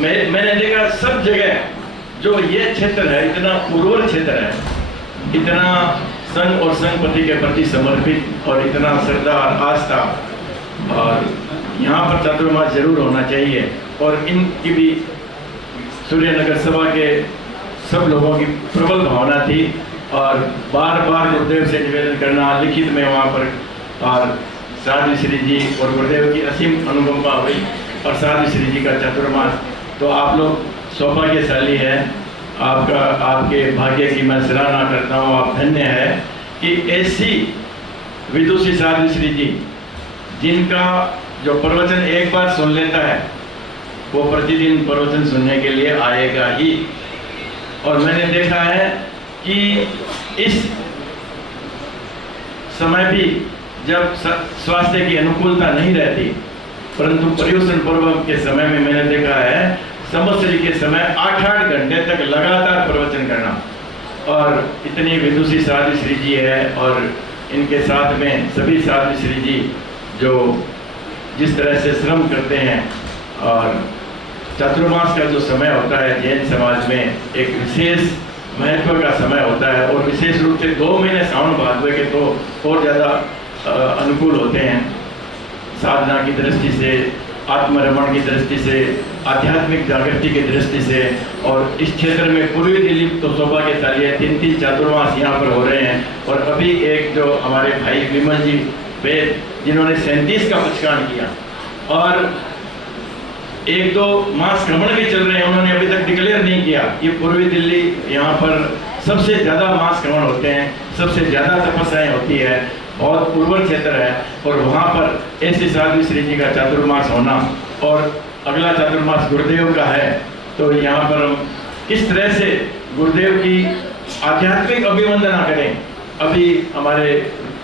मैंने देखा सब जगह जो ये क्षेत्र है इतना उर्वर क्षेत्र है, इतना संघ और संघपति के प्रति समर्पित और इतना श्रद्धा और आस्था, और यहाँ पर चातुर्मास जरूर होना चाहिए। और इनकी भी सूर्यनगर सभा के सब लोगों की प्रबल भावना थी और बार बार गुरुदेव से निवेदन करना लिखित में वहाँ पर, और साध्वी श्री जी और गुरुदेव की असीम अनुकंपा हुई और साध्वी श्री जी का चातुर्मास। तो आप लोग सौभाग्यशाली हैं, आपका आपके भाग्य की मैं सराहना करता हूँ। आप धन्य है कि ऐसी विदुषी साध्वी श्री जी जिनका जो प्रवचन एक बार सुन लेता है वो प्रतिदिन प्रवचन सुनने के लिए आएगा ही। और मैंने देखा है कि इस समय भी जब स्वास्थ्य की अनुकूलता नहीं रहती, परंतु पर्युषण पर्व के समय में मैंने देखा है संवत्सरी के समय 8-8 घंटे तक लगातार प्रवचन करना। और इतनी विदुषी साध्वी श्री जी है और इनके साथ में सभी साध्वी श्री जी जो जिस तरह से श्रम करते हैं। और चातुर्मास का जो समय होता है जैन समाज में एक विशेष महत्व का समय होता है और विशेष रूप से 2 महीने सावन भादवे के तो और ज़्यादा अनुकूल होते हैं, साधना की दृष्टि से, आत्मरमण की दृष्टि से, आध्यात्मिक जागृति की दृष्टि से। और इस क्षेत्र में पूर्वी दिल्ली तो सौभाग्यशाली है, 3-3 चातुर्मास यहाँ पर हो रहे हैं। और अभी एक जो हमारे भाई विमल जी वेद जिन्होंने 37 का पचकान किया और 1-2 मास भ्रमण भी चल रहे हैं, उन्होंने अभी तक डिक्लेयर नहीं किया। ये पूर्वी दिल्ली यहाँ पर सबसे ज़्यादा मास भ्रमण होते हैं, सबसे ज़्यादा तपस्याएं होती है बहुत उर्वर क्षेत्र है और वहाँ पर ऐसे साध्वी श्री जी का चातुर्मास होना और अगला चातुर्मास गुरुदेव का है, तो यहाँ पर हम किस तरह से गुरुदेव की आध्यात्मिक अभिवंदना करें। अभी हमारे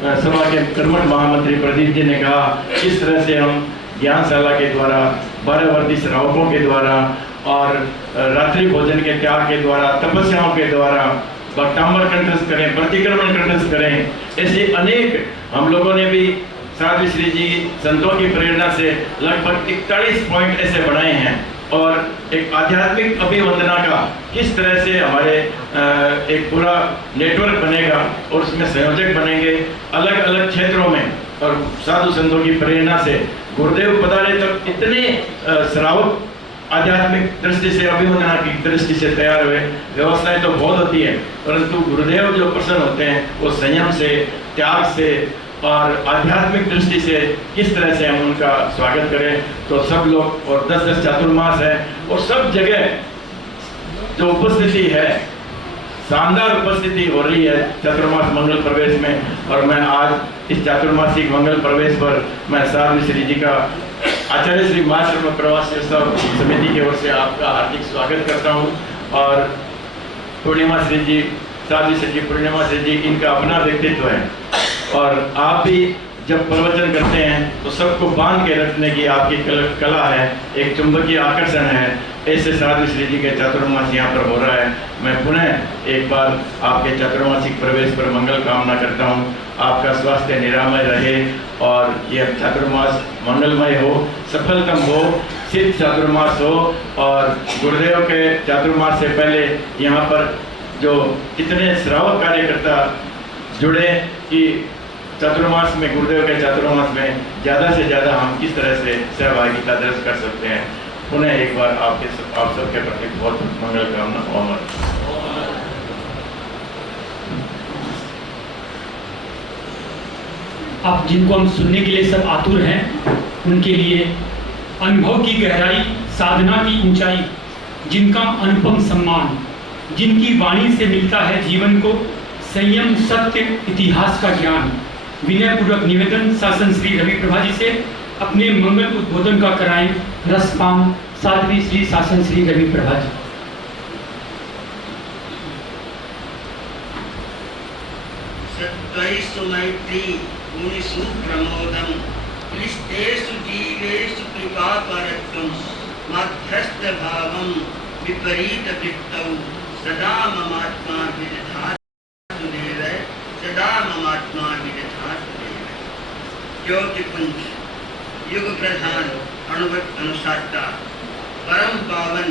सभा के कर्मठ महामंत्री प्रदीप जी ने कहा किस तरह से हम ज्ञानशाला के द्वारा, 12 वर्दी श्रावकों के द्वारा और रात्रि भोजन के त्याग के द्वारा, तपस्याओं के द्वारा भक्तांबर कंठस्थ करें, प्रतिक्रमण कंठस्थ करें। ऐसे अनेक हम लोगों ने भी साध्वी श्री जी संतों की प्रेरणा से लगभग 41 पॉइंट ऐसे बनाए हैं और एक आध्यात्मिक अभिवंदना का किस तरह से हमारे एक पूरा नेटवर्क बनेगा और उसमें संयोजक बनेंगे अलग अलग क्षेत्रों में। और साधु संतों की प्रेरणा से गुरुदेव पधारे तक इतने श्रावक आध्यात्मिक दृष्टि से, अभिवंदना की दृष्टि से तैयार हुए। व्यवस्थाएं तो बहुत होती है, परंतु गुरुदेव जो प्रसन्न होते हैं वो संयम से, त्याग से और आध्यात्मिक दृष्टि से किस तरह से हम उनका स्वागत करें। तो सब लोग, और 10-10 चातुर्मास है और सब जगह जो उपस्थिति है, शानदार उपस्थिति हो रही है चातुर्मास मंगल प्रवेश में। और मैं आज इस चातुर्मासिक मंगल प्रवेश पर मैं साध्वी श्री जी का आचार्य श्री महाश्रम प्रवासी उत्सव समिति की ओर से आपका हार्दिक स्वागत करता हूँ। और पूर्णिमा श्री जी, साध्वी श्री जी, पूर्णिमा श्री जी, इनका अपना व्यक्तित्व है और आप भी जब प्रवचन करते हैं तो सबको बांध के रखने की आपकी कला है, एक चुंबकीय आकर्षण है। ऐसे साध्वी श्री जी के चातुर्मास यहाँ पर हो रहा है। मैं पुनः एक बार आपके चातुर्मासिक प्रवेश पर मंगल कामना करता हूँ। आपका स्वास्थ्य निरामय रहे और यह चातुर्मास मंगलमय हो, सफलतम हो, सिद्ध चातुर्मास हो। और गुरुदेव के चातुर्मास से पहले यहाँ पर जो इतने श्रावक कार्यकर्ता जुड़े कि चातुर्मास में, गुरुदेव के चातुर्मास में ज़्यादा से ज़्यादा हम किस तरह से सहभागिता दर्ज कर सकते हैं। पुनः एक बार आप सबके प्रति बहुत मंगल कामना। ओम। आप जिनको हम सुनने के लिए सब आतुर हैं, उनके लिए अनुभव की गहराई, साधना की ऊंचाई, जिनका अनुपम सम्मान, जिनकी वाणी से मिलता है जीवन को संयम, सत्य, इतिहास का ज्ञान। विनय पूर्वक निवेदन शासन श्री रवि प्रभा जी से अपने मंगल उद्बोधन का कराएं रसपान साध्वी श्री शासन श्री रवि प्रभा जी। सत्वैषु मैत्री मुनिषु प्रमोदम क्लिष्टेषु जीवेषु कृपापरत्वं मध्यस्थ भावं विपरीत वृत्तौ सदा ममात्मा विदधातु देवै, सदा ममात्मा विदधातु देवै। ज्योतिपुंज युग प्रधान अणुवत अनुसाता परम पावन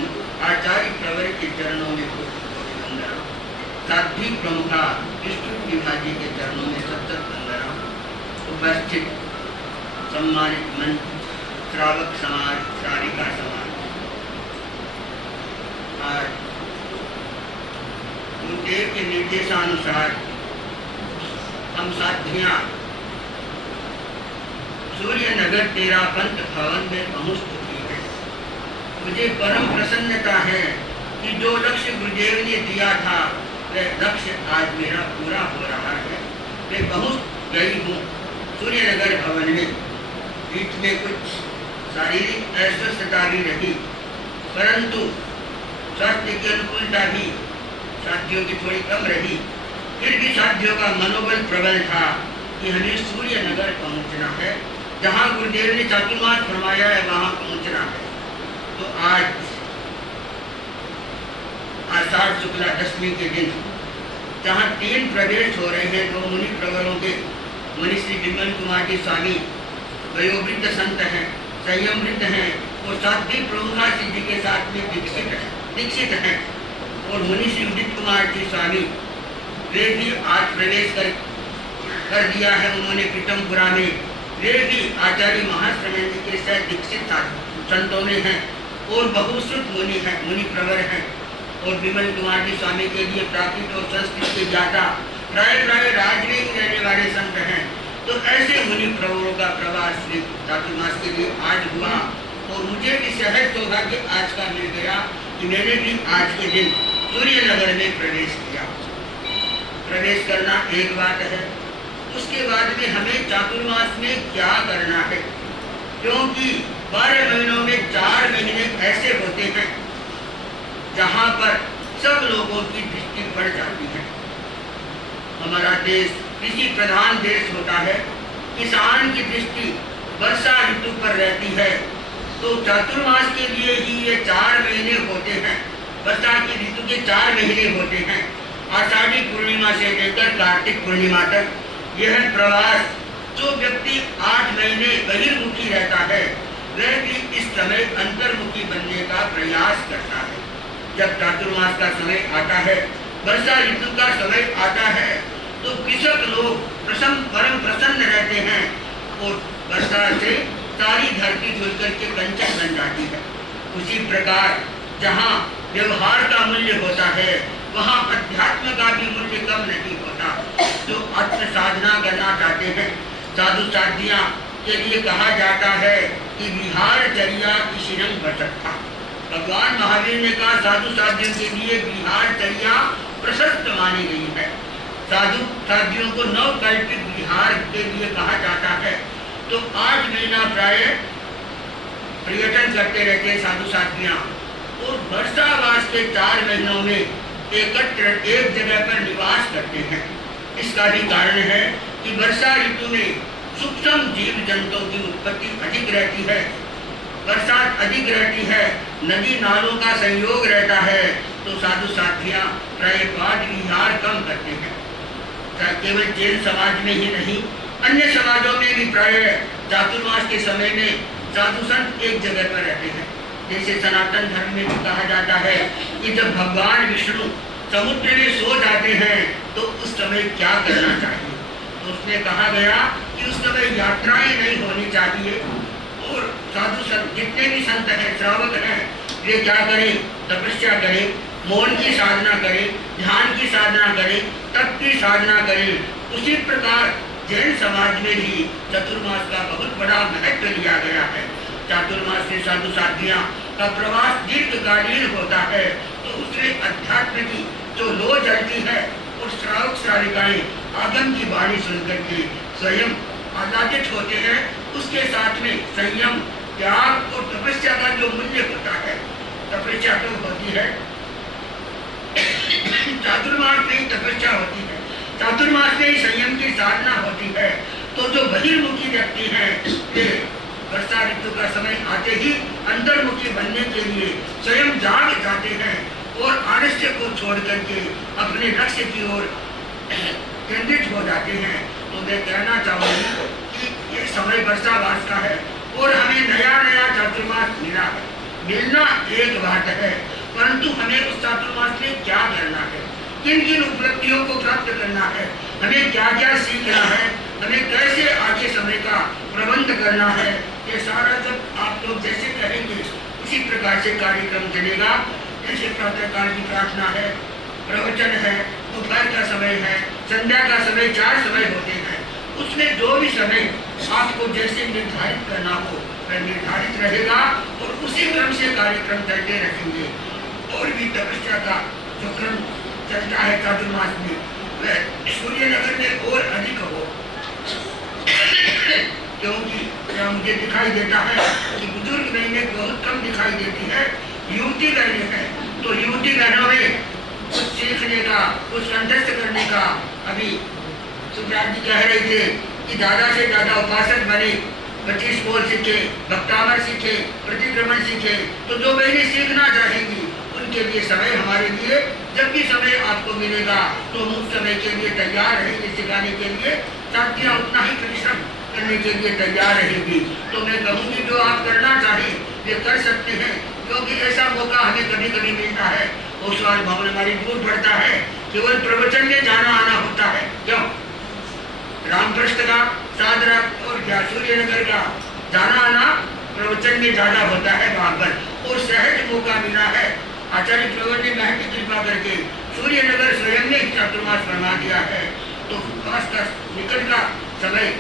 आचार्य प्रवर के चरणों में वंदना। साध्वी प्रमुखा विष्णु विभाजी के चरणों में सतत वंदना। उपस्थित सम्मानित मंच, श्रावक समाज, श्राविका समाज, आज गुरुदेव के निर्देशानुसार हम साथियां सूर्य नगर तेरा पंत भवन में पहुंच चुकी है। मुझे परम प्रसन्नता है कि जो लक्ष्य गुरुदेव ने दिया था वह लक्ष्य आज मेरा पूरा हो रहा है। मैं पहुंच गई हूँ सूर्य नगर भवन में। बीच में कुछ शारीरिक अस्वस्थता भी रही, परंतु स्वास्थ्य की अनुकूलता भी साथियों की थोड़ी कम रही। फिर भी साथियों का मनोबल प्रबल था कि हमें सूर्य नगर पहुंचना है, जहां गुरुदेव ने चातुर्मास फरमाया है वहां पहुंचना है। तो आज आषाढ़ शुक्ला दशमी के दिन जहां 3 प्रवेश हो रहे हैं, 2 मुनि प्रवरों के, मुनि श्री विमल कुमार जी स्वामी वयोवृद्ध संत हैं, संयमवृद्ध हैं और साध्वी प्रमुखा श्री जी के साथ में दीक्षित हैं और मुनि श्री उदित कुमार जी स्वामी वे भी आज प्रवेश कर दिया है उन्होंने पीतमपुरा में। वे भी आचार्य महाश्रमण जी के साथ दीक्षित संतों में हैं और बहुश्रुत मुनि हैं, मुनि प्रवर हैं। और विमल कुमार जी स्वामी के लिए प्राकृत और संस्कृत के ज्ञाता प्राय राज्य में ही रहने वाले संत हैं। तो ऐसे मुनि प्रवरों का प्रवास श्री चातुर्मास के लिए आज हुआ और मुझे भी सहज सौभाग्य आज का मिल गया कि मैंने भी आज के दिन सूर्य नगर में प्रवेश किया। प्रवेश करना एक बात है उसके बाद में हमें चातुर्मास में क्या करना है, क्योंकि 12 महीनों में 4 महीने ऐसे होते हैं जहाँ पर सब लोगों की दृष्टि बढ़ जाती है। हमारा देश कृषि प्रधान देश होता है, किसान की दृष्टि वर्षा ऋतु पर रहती है, तो चातुर्मास के लिए ही ये 4 महीने होते हैं। वर्षा की ऋतु के 4 महीने होते हैं, आषाढ़ी पूर्णिमा से लेकर कार्तिक पूर्णिमा तक। यह प्रवास जो व्यक्ति 8 महीने बहिर्मुखी रहता है, वह भी इस समय अंतर्मुखी बनने का प्रयास करता है। जब चातुर्मास का समय आता है, वर्षा ऋतु का समय आता है, तो कृषक लोग परम प्रसन्न रहते हैं और वर्षा से सारी धरती धुल करके कंचन बन जाती है। उसी प्रकार जहाँ व्यवहार का मूल्य होता है, वहाँ अध्यात्म का भी मूल्य कम नहीं होता। जो आत्म साधना करना चाहते हैं, साधु साधियाँ के लिए कहा जाता है कि विहार चर्या ईशिरंग बचता। भगवान महावीर ने कहा साधु साधियों के लिए विहार चर्या प्रशस्त मानी गई है। साधु साधियों को नवकल्पित विहार के लिए कहा जाता है। तो 8 महीना प्राय पर्यटन करते रहते हैं साधु साधियाँ, और वर्षावास के 4 महीनों में एकत्र एक जगह पर निवास करते हैं। इसका भी कारण है कि वर्षा ऋतु में सूक्ष्म जीव जंतुओं की उत्पत्ति अधिक रहती है, बरसात अधिक रहती है, नदी नालों का संयोग रहता है, तो साधु साधियाँ प्राय वाद विहार कम करते हैं। केवल जैन समाज में ही नहीं, अन्य समाजों में भी प्राय चातुर्मास के समय में साधु संत एक जगह पर रहते हैं। जैसे सनातन धर्म में भी कहा जाता है कि जब भगवान विष्णु समुद्र में सो जाते हैं तो उस समय क्या करना चाहिए। तो उसमें कहा गया कि उस समय यात्राएं नहीं होनी चाहिए, और साधु संत जितने भी संत हैं, श्रावक हैं, वे क्या करें, तपस्या करें, मौन की साधना करें, ध्यान की साधना करें, तप की साधना करें। उसी प्रकार जैन समाज में भी चतुर्मास का बहुत बड़ा महत्व लिया गया है। चातुर्मास से साधु साधियाँ का प्रवास दीर्घकालीन होता है, तो उसमें अध्यात्म की जो लो जलती है और श्रावक श्राविकाएं आगम की वाणी सुनकर के स्वयं आह्लादित होते हैं। उसके साथ में संयम, त्याग और तपस्या का जो मूल्य होता है, तपस्या तो होती है, चातुर्मास में ही तपस्या होती है, चातुर्मास में ही संयम की साधना होती है। तो जो बहिर्मुखी व्यक्ति हैं, वे वर्षा ऋतु का समय आते ही अंतर्मुखी बनने के लिए स्वयं जाग जाते हैं और आलस्य को छोड़ करके अपने लक्ष्य की ओर केंद्रित हो जाते हैं। तो मैं कहना चाहूँगी कि ये समय वर्षावास का है और हमें नया नया चातुर्मास मिला है। मिलना एक बात है, परंतु हमें उस चातुर्मास में क्या करना है, किन किन उपलब्धियों को प्राप्त करना है, हमें क्या क्या सीखना है, हमें कैसे आगे समय का प्रबंध करना है, ये सारा जब आप लोग जैसे करेंगे उसी प्रकार से कार्यक्रम चलेगा। जैसे प्रातःकाल की प्रार्थना है, प्रवचन है, दोपहर का समय है, संध्या का समय, 4 समय होते हैं। उसमें जो भी समय आपको जैसे निर्धारित करना हो वह निर्धारित रहेगा और उसी क्रम से कार्यक्रम चलते रहेंगे। और भी तपस्या का जो क्रम चलता है चातुर्मास में, वह सूर्यनगर में और अधिक हो, क्योंकि क्या मुझे दिखाई देता है कि बुजुर्ग बहनें बहुत कम दिखाई देती है, युवती बहनें हैं। तो युवती बहनों में कुछ सीखने का, कुछ कंठस्थ करने का, अभी सुब्राज जी कह रहे थे कि ज़्यादा से ज़्यादा उपासक बने, 25 बोल सीखे, भक्तामर सीखे, प्रतिक्रमण सीखे। तो जो बहनें सीखना चाहेंगी उनके लिए समय हमारे लिए, जब भी समय आपको मिलेगा तो हम उस समय के लिए तैयार रहेंगे सिखाने के लिए। साथियाँ उतना ही परिश्रम करने के लिए तैयार रहेगी। तो मैं कहूँगी जो आप करना चाहें वे कर सकते हैं, क्योंकि ऐसा मौका हमें कभी कभी मिलता है। ओसवाल भवन हमारी दूर पड़ता है, केवल प्रवचन में जाना आना होता है। क्यों? रामप्रस्थ का, सादरा और क्या सूर्यनगर का जाना आना प्रवचन में ज़्यादा होता है वहाँ पर, और सहज मौका मिला है। आचार्य प्रवर ने महंत की कृपा करके सूर्यनगर स्वयं ने चातुर्मास फरमा दिया है। तो पास का निकट का समय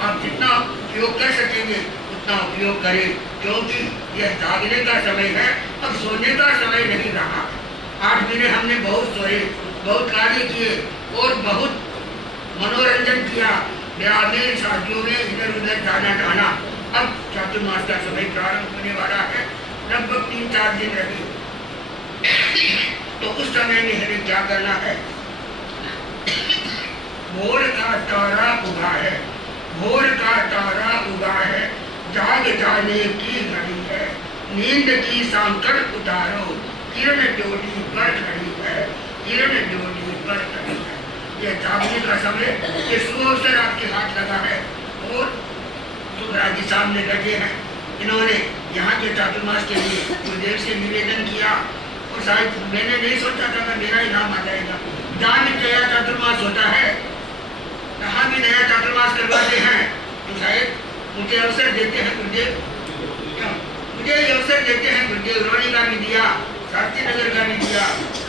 आप जितना उपयोग कर सकेंगे उतना उपयोग करें, क्योंकि यह जागने का समय है, अब सोने का समय नहीं रहा। 8 महीने हमने बहुत सोए, बहुत कार्य किए और बहुत मनोरंजन किया, में साथियों ने इधर उधर जाना। अब चातुर्मास का समय प्रारंभ होने वाला है, लगभग 3-4 दिन रहे। तो उस समय में हमें क्या करना है? भोर का तारा उगा है, भोर का तारा उगा है, जाग जाने की घड़ी है, नींद की सांकड़ उतारो, किरण ज्योति पर खड़ी है, किरण ज्योति पर खड़ी है। यह जागने का समय, ये शुभ अवसर आपके हाथ लगा है। और सुभराज जी सामने बैठे हैं, इन्होंने यहाँ के चातुर्मास के लिए गुरुदेव से निवेदन किया। और शायद मैंने नहीं सोचा था कि मेरा ही नाम आ जाएगा। जहाँ भी नया चातुर्मास होता है, जहाँ भी नया चातुर्मास करवाते हैं, तो शायद मुझे अवसर देते हैं गुरुदेव, मुझे ये अवसर देते हैं गुरुदेव। रोनी का भी दिया, शास्त्री नगर का भी दिया,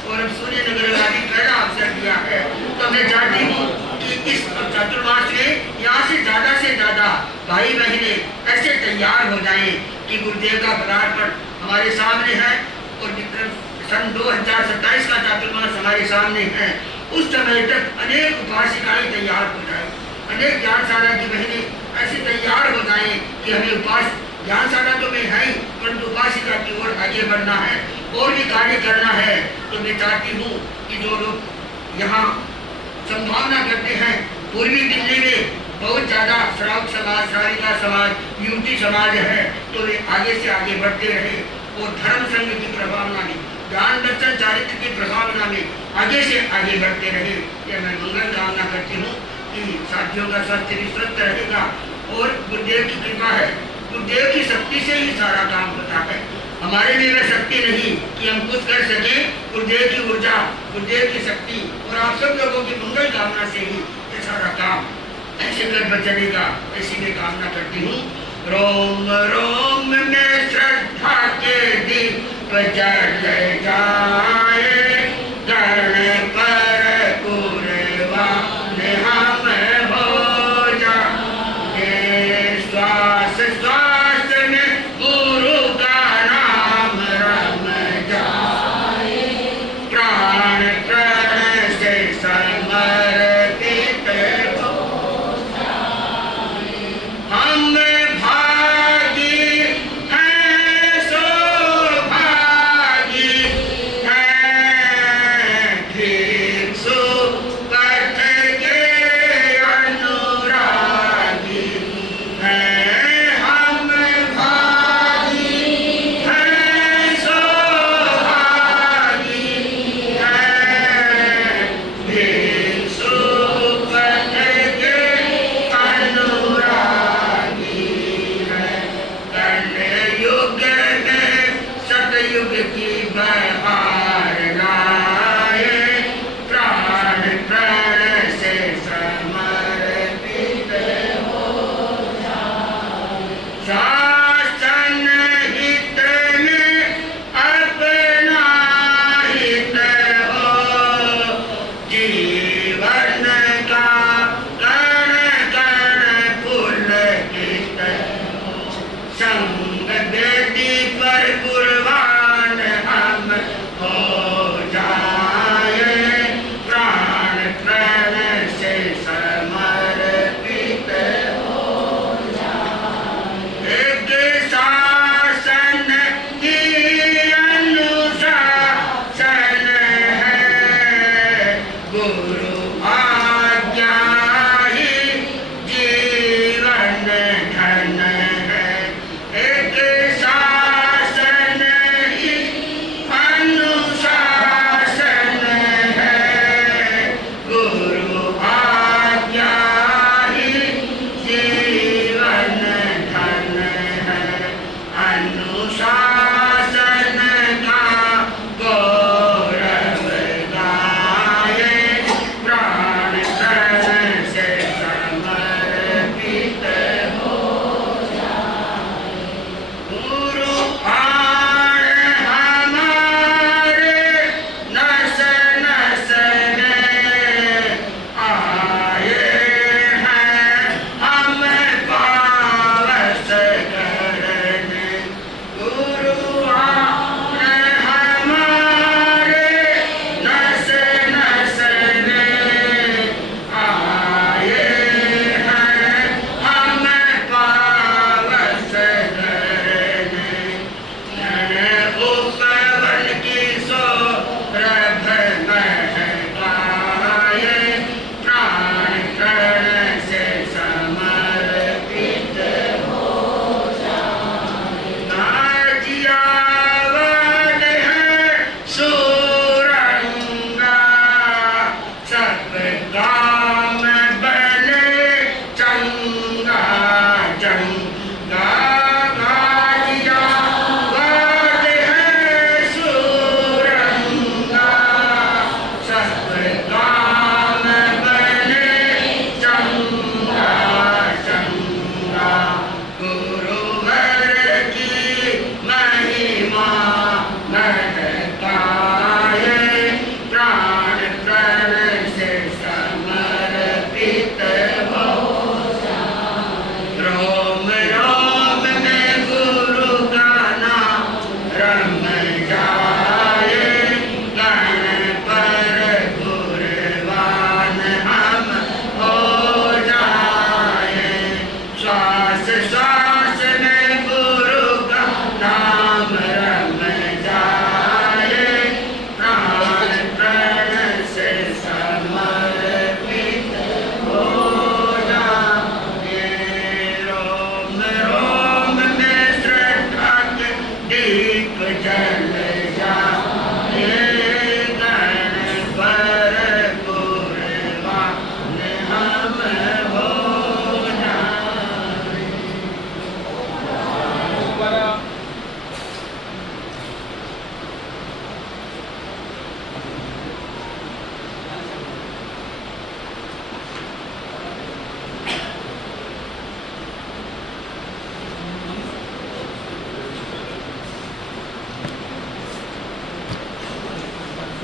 और अब सूर्य नगर का भी पहला अवसर दिया है। तो मैं चाहती हूँ कि इस चातुर्मास में यहाँ से ज़्यादा भाई बहने ऐसे तैयार हो जाएं कि गुरुदेव का पदार्पण हमारे सामने है और सन 2027 का चातुर्मास हमारे सामने है। उस समय तक अनेक उपासिकाएं तैयार हो जाए, अनेक ज्ञानशाला की बहनें ऐसे तैयार हो जाएं कि हमें ज्ञानशाला तो में है ही, परंतु उपासिका की ओर आगे बढ़ना है और भी कार्य करना है। तो मैं चाहती हूँ कि जो लोग यहाँ संभावना करते हैं, पूर्वी दिल्ली में बहुत ज़्यादा श्रावक समाज, सारिका समाज, युवती समाज है, तो वे आगे से आगे बढ़ते रहे और धर्म संघ की प्रभावना में, ज्ञान दर्शन चारित्र की प्रभावना में आगे से आगे बढ़ते रहे। यह मैं मंगल कामना करती हूँ कि साथियों का स्वास्थ्य भी स्वस्थ रहेगा। और गुरुदेव की कृपा है, गुरुदेव की शक्ति से ही सारा काम होता है। हमारे लिए वह शक्ति नहीं कि हम कुछ कर सके, गुरुदेव की ऊर्जा, गुरुदेव की शक्ति और आप सब लोगों की मंगल कामना से ही ये सारा काम ऐसे कर चलेगा, ऐसी मैं कामना करती हूँ। रोम रोम में श्रद्धा के दीप जल जाए, गण पर कुर्बान हम हो जाए, श्वास श्वास में गुरु का नाम रम जाए, प्राण प्राण से समर्पित हो जाए। हम भागी हैं, सौभागी हैं,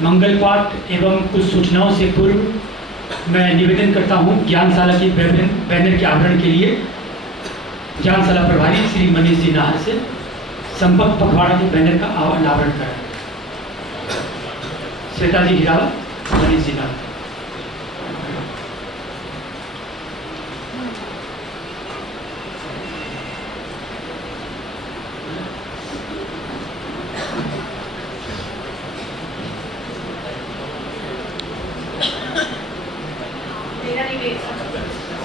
मंगल पाठ एवं कुछ सूचनाओं से पूर्व मैं निवेदन करता हूं ज्ञानशाला की बैनर के आवरण के लिए ज्ञानशाला प्रभारी श्री मनीष जी नाहर से संपर्क पखवाड़ा के बैनर का अनावरण करें। श्वेता जी हिरावत, मनीष जी नाहर।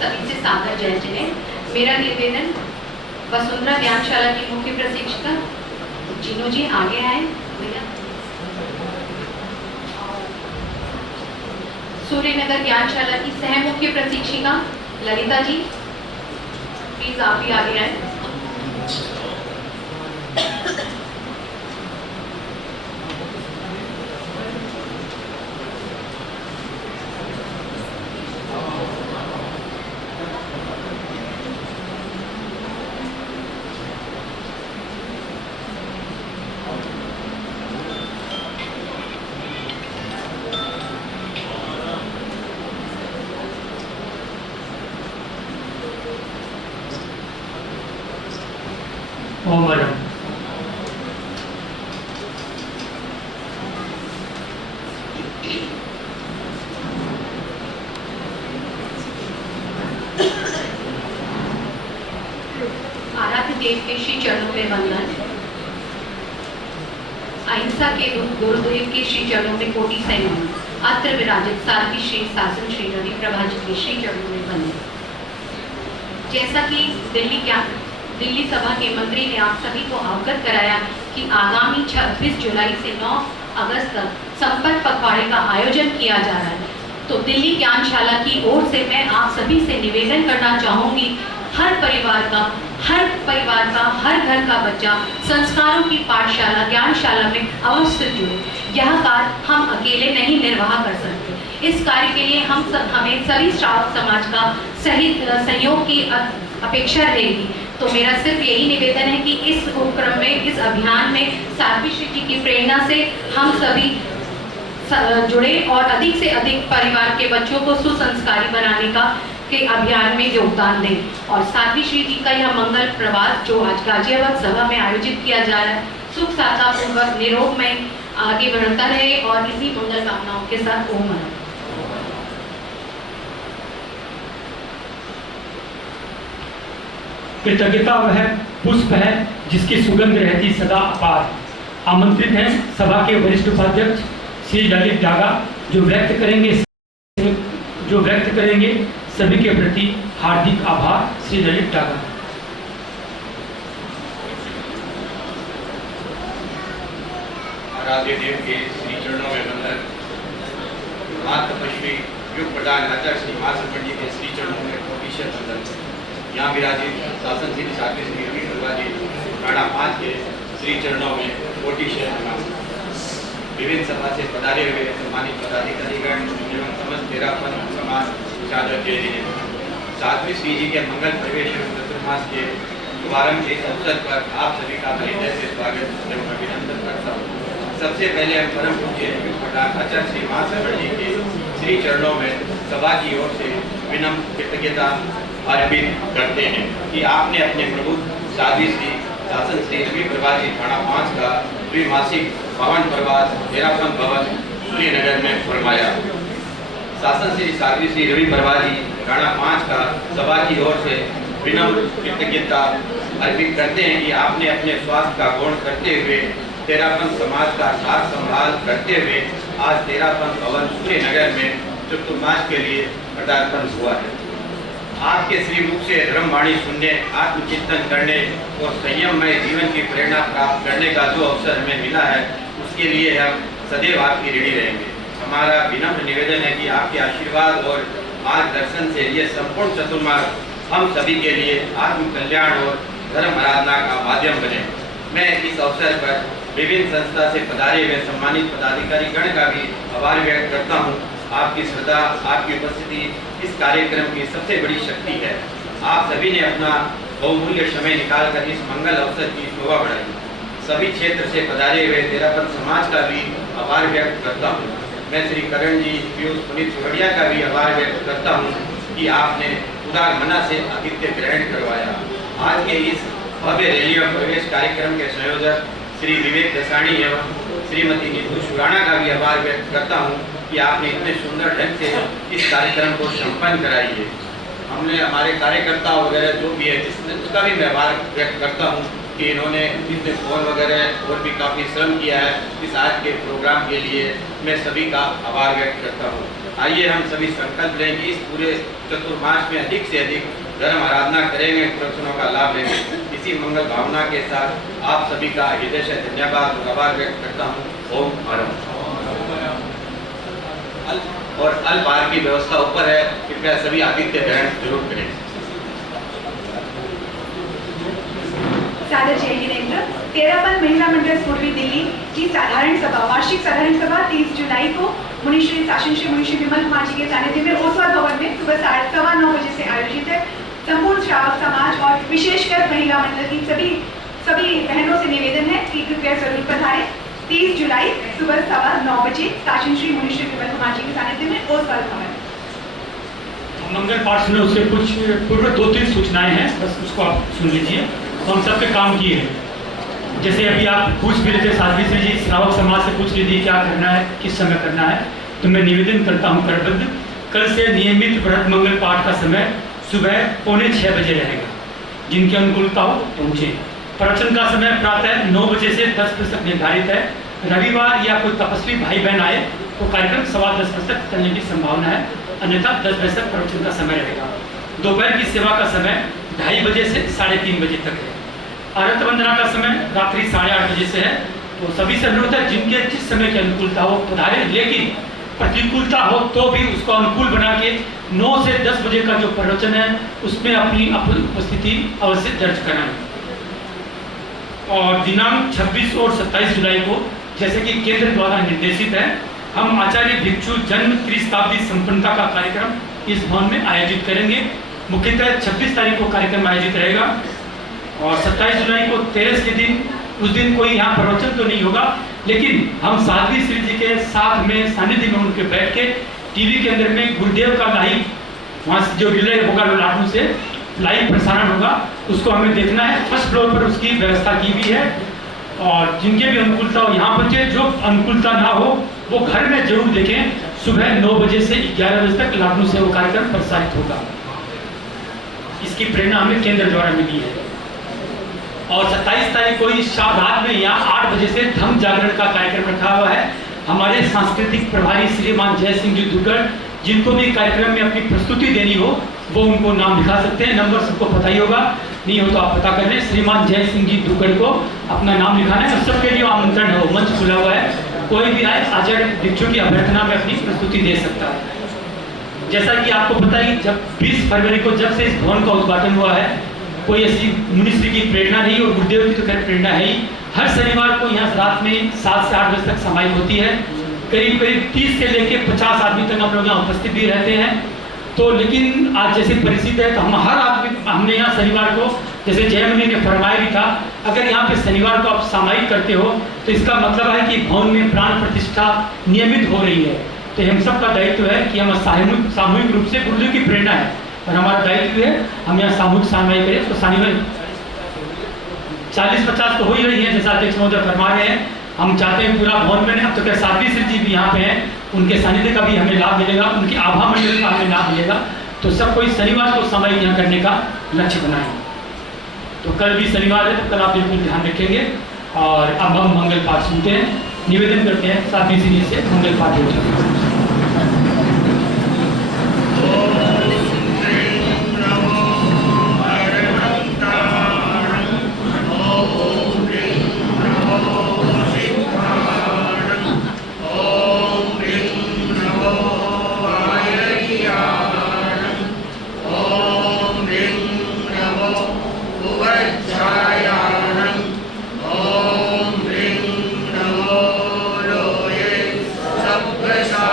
सभी से सादर जय जिले। मेरा निवेदन वसुंधरा ज्ञानशाला की मुख्य प्रशिक्षिका जीनू जी आगे आए भैया। सूर्यनगर ज्ञानशाला की सह मुख्य प्रशिक्षिका ललिता जी, प्लीज आप भी आगे आए। ओम मैडम। आराध्य देव के श्री चरणों में वंदन। अहिंसा के गुरुदेव के श्री चरणों में कोटि सैन्य। अत्र विराजित साध्वी श्री शासन श्री रवि प्रभा जी के श्री चरणों में वंदन। जैसा कि दिल्ली सभा के मंत्री ने आप सभी को अवगत कराया कि आगामी 26 जुलाई से 9 अगस्त तक संपर्क पखवाड़े का आयोजन किया जा रहा है, तो दिल्ली ज्ञानशाला की ओर से मैं आप सभी से निवेदन करना चाहूँगी, हर परिवार का, हर घर का बच्चा संस्कारों की पाठशाला ज्ञानशाला में अवश्य जुड़े। यह कार्य हम अकेले नहीं निर्वाह कर सकते। इस कार्य के लिए हमें सभी श्रावक समाज का सही सहयोग की अपेक्षा रहेगी। तो मेरा सिर्फ यही निवेदन है कि इस उपक्रम में, इस अभियान में साध्वी श्री जी की प्रेरणा से हम सभी जुड़े और अधिक से अधिक परिवार के बच्चों को सुसंस्कारी बनाने का के अभियान में योगदान दें। और साध्वी श्री जी का यह मंगल प्रवास जो आज गाजियाबाद सभा में आयोजित किया जा रहा है, सुख साधना पूर्वक निरोग में आगे बढ़ता रहे और इसी मंगल कामनाओं के साथ ओम नमः। कृतज्ञता वह पुष्प है जिसकी सुगंध रहती सदा अपार। आमंत्रित हैं सभा के वरिष्ठ उपाध्यक्ष श्री ललित डागा जो व्यक्त करेंगे सभी के प्रति हार्दिक आभार। श्री ललित डागा। आराध्य देव के श्री चरणों में वंदन। महातपस्वी युग प्रधान आचार्य श्री महासमण जी के श्री चरणों में कोटिशत वंदन। यहाँ विराजित शासन श्री साध्वी श्री रवि प्रभा जी राणा 5 के श्री चरणों में कोटिशत नमन। विभिन्न सभा से पधारे हुए सम्मानित पदाधिकारीगण एवं समस्त तेरापन समाज सादर जय जिले। साध्वी श्री जी के मंगल प्रवेश एवं चतुर्मास के शुभारंभ के अवसर पर आप सभी का हृदय से स्वागत एवं अभिनंदन करता हूँ। सबसे पहले हम परम पूज्य आचार्य श्री महासमण जी के श्री चरणों में सभा की ओर से विनम्र कृतज्ञता अर्पित करते हैं कि आपने अपने प्रभु साध्वी श्री शासन श्री रवि प्रभा जी थाना 5 का द्विमासिक पावन प्रवास तेरापन भवन सूर्यनगर में फरमाया। शासन श्री साध्वी श्री रवि प्रभा जी थाना 5 का सभा की ओर से विनम्र कृतज्ञता अर्पित करते हैं कि आपने अपने स्वास्थ्य का गौण करते हुए तेरापन समाज का साथ संभाल करते हुए आज तेरापन भवन सूर्यनगर में चतुर्मास के लिए पदार्पण हुआ है। आपके श्री मुख से धर्मवाणी सुनने, आत्मचिंतन करने और संयममय जीवन की प्रेरणा प्राप्त करने का जो अवसर हमें मिला है, उसके लिए हम सदैव आपकी ऋणी रहेंगे। हमारा विनम्र निवेदन है कि आपके आशीर्वाद और मार्गदर्शन से ये संपूर्ण चतुर्मास हम सभी के लिए आत्म कल्याण और धर्म आराधना का माध्यम बने। मैं इस अवसर पर विभिन्न संस्था से पधारे हुए सम्मानित पदाधिकारी गण का भी आभार व्यक्त करता हूँ। आपकी श्रद्धा, आपकी उपस्थिति इस कार्यक्रम की सबसे बड़ी शक्ति है। आप सभी ने अपना बहुमूल्य समय निकालकर इस मंगल अवसर की शोभा बढ़ाई। सभी क्षेत्र से पधारे हुए तेरापन समाज का भी आभार व्यक्त करता हूँ। मैं श्री करण जी, पीयूष पुनीत सुरड़िया का भी आभार व्यक्त करता हूँ कि आपने उदार मना से आतिथ्य ग्रहण करवाया। आज के इस भव्य रैली और प्रवेश कार्यक्रम के संयोजक श्री विवेक दसानी एवं श्रीमती नीतू सुराणा का भी आभार व्यक्त करता हूँ कि आपने इतने सुंदर ढंग से इस कार्यक्रम को संपन्न कराई है। हमने हमारे कार्यकर्ता वगैरह जो भी है उसका भी मैं आभार व्यक्त करता हूँ कि इन्होंने इतने फोन वगैरह और भी काफ़ी श्रम किया है इस आज के प्रोग्राम के लिए। मैं सभी का आभार व्यक्त करता हूँ। आइए हम सभी संकल्प लें कि इस पूरे चतुर्मास में अधिक से अधिक धर्म आराधना करेंगे, प्रवचनों का लाभ लेंगे। इसी मंगल भावना के साथ आप सभी का हृदय से धन्यवाद और आभार व्यक्त करता हूँ। ओम भारत। और अल्पहार की व्यवस्था ऊपर है, कृपया सभी आतिथ्य ग्रहण जरूर करें। सादर जय हिंद। तेरापन महिला मंडल पूर्वी दिल्ली की साधारण सभा, वार्षिक साधारण सभा 30 जुलाई को मुनिश्री शासन श्री मुनिश्री विमल कुमार जी के सानिध्य में ओसवाल भवन में सुबह 9:15 बजे से आयोजित है। संपूर्ण श्रावक समाज और विशेषकर महिला मंडल की सभी बहनों से निवेदन है कि कृपया जरूर पधारें। 30 जुलाई सुबह 9:15 बजे शासन श्री मुनिश्री विमल कुमार जी के सानिध्य में ओसवाल भवन। मंगल पाठ में उसके कुछ पूर्व 2-3 सूचनाएं हैं, बस उसको आप सुन लीजिए। हम सब पे काम किए हैं। जैसे अभी आप पूछ भी रहे थे साध्वी श्री जी, श्रावक समाज से पूछ लीजिए क्या करना है, किस समय करना है। तो मैं निवेदन करता हूँ करबद्ध, कल से नियमित व्रत मंगल पाठ का समय सुबह 5:45 बजे रहेगा। जिनकी अनुकूलता हो पहुँचे। प्रवचन का समय प्रातः 9 बजे से 10 बजे तक निर्धारित है। रविवार या कोई तपस्वी भाई बहन आए तो कार्यक्रम 10:15 बजे तक चलने की संभावना है, अन्यथा 10 बजे तक प्रवचन का समय रहेगा। दोपहर की सेवा का समय 2:30 बजे से 3:30 बजे तक है। आरत वंदना का समय रात्रि 8:30 बजे से है। तो सभी से अनुरोध है जिनके जिस समय की अनुकूलता हो पधारे, लेकिन प्रतिकूलता हो तो भी उसको अनुकूल बना के 9 से 10 बजे का जो प्रवचन है उसमें अपनी उपस्थिति अवश्य दर्ज कराएं। और दिनांक 26 और 27 जुलाई को जैसे कि केंद्र द्वारा निर्देशित है, हम आचार्य भिक्षु जन्म त्रिशताब्दी संपन्नता का कार्यक्रम इस भवन में आयोजित करेंगे। मुख्यतः 26 तारीख को कार्यक्रम आयोजित रहेगा और 27 जुलाई को तेरस के दिन, उस दिन कोई यहाँ प्रवचन तो नहीं होगा, लेकिन हम साध्वी श्री जी के साथ में सानिध्य में उनके बैठ के टीवी के अंदर में गुरुदेव का लाइव वहाँ से जो रिले होगा लाटू से लाइव प्रसारण होगा, उसको हमें देखना है। फर्स्ट फ्लोर पर उसकी व्यवस्था की हुई है और जिनके भी अनुकूलता हो यहाँ पहुँचे, जो अनुकूलता ना हो वो घर में जरूर देखें। सुबह 9 बजे से 11 बजे तक लाटू से वो कार्यक्रम प्रसारित होगा। इसकी प्रेरणा हमें केंद्र द्वारा मिली है। और 27 तारीख को इस रात में यहाँ 8 बजे से धम्म जागरण का कार्यक्रम रखा हुआ है। हमारे सांस्कृतिक प्रभारी श्रीमान जय सिंह जी दुर्गढ़, जिनको भी कार्यक्रम में अपनी प्रस्तुति देनी हो वो उनको नाम लिखा सकते हैं। नंबर सबको पता ही होगा, नहीं हो तो आप पता कर लें। श्रीमान जय सिंह जी दुर्गढ़ को अपना नाम लिखाना है। सबके लिए आमंत्रण है, मंच खुला हुआ है, कोई भी आए आचार्य भिक्षु की अभ्यर्थना में अपनी प्रस्तुति दे सकता है। जैसा कि आपको पता ही, जब 20 फरवरी को जब से इस भवन का उद्घाटन हुआ है, कोई ऐसी मुनिश्री की प्रेरणा नहीं और गुरुदेव की तो खैर प्रेरणा है ही। हर शनिवार को यहाँ रात में 7 से 8 बजे तक समाहित होती है। करीब 30 से लेकर 50 आदमी तक हम लोग यहाँ उपस्थित भी रहते हैं। तो लेकिन आज जैसे परिस्थिति है तो हम हर आदमी, हमने यहाँ शनिवार को, जैसे जयमुनि ने फरमाया भी था, अगर यहाँ पे शनिवार को आप सामायिक करते हो तो इसका मतलब है कि भवन में प्राण प्रतिष्ठा नियमित हो रही है। तो हम सब का दायित्व है कि हम सामूहिक रूप से गुरुदेव की प्रेरणा है और हमारा दायित्व है हम यहाँ सामूहिक सामायिक करें। तो शनिवार 40-50 तो हो ही रही है, जैसा अध्यक्ष महोदय फरमा रहे हैं। हम चाहते हैं पूरा भवन में, अब तो क्या साध्वी श्री जी भी यहाँ पे हैं, उनके सानिध्य का भी हमें लाभ मिलेगा, उनकी आभा मंडल का हमें लाभ मिलेगा। तो सब कोई शनिवार को सामायिक यहाँ करने का लक्ष्य बनाएं। तो कल भी शनिवार है, तो कल आप बिल्कुल ध्यान रखेंगे। और अब हम मंगल पाठ सुनते हैं, निवेदन करते हैं साध्वी श्री जी से मंगल पाठ हो जाए। Prasad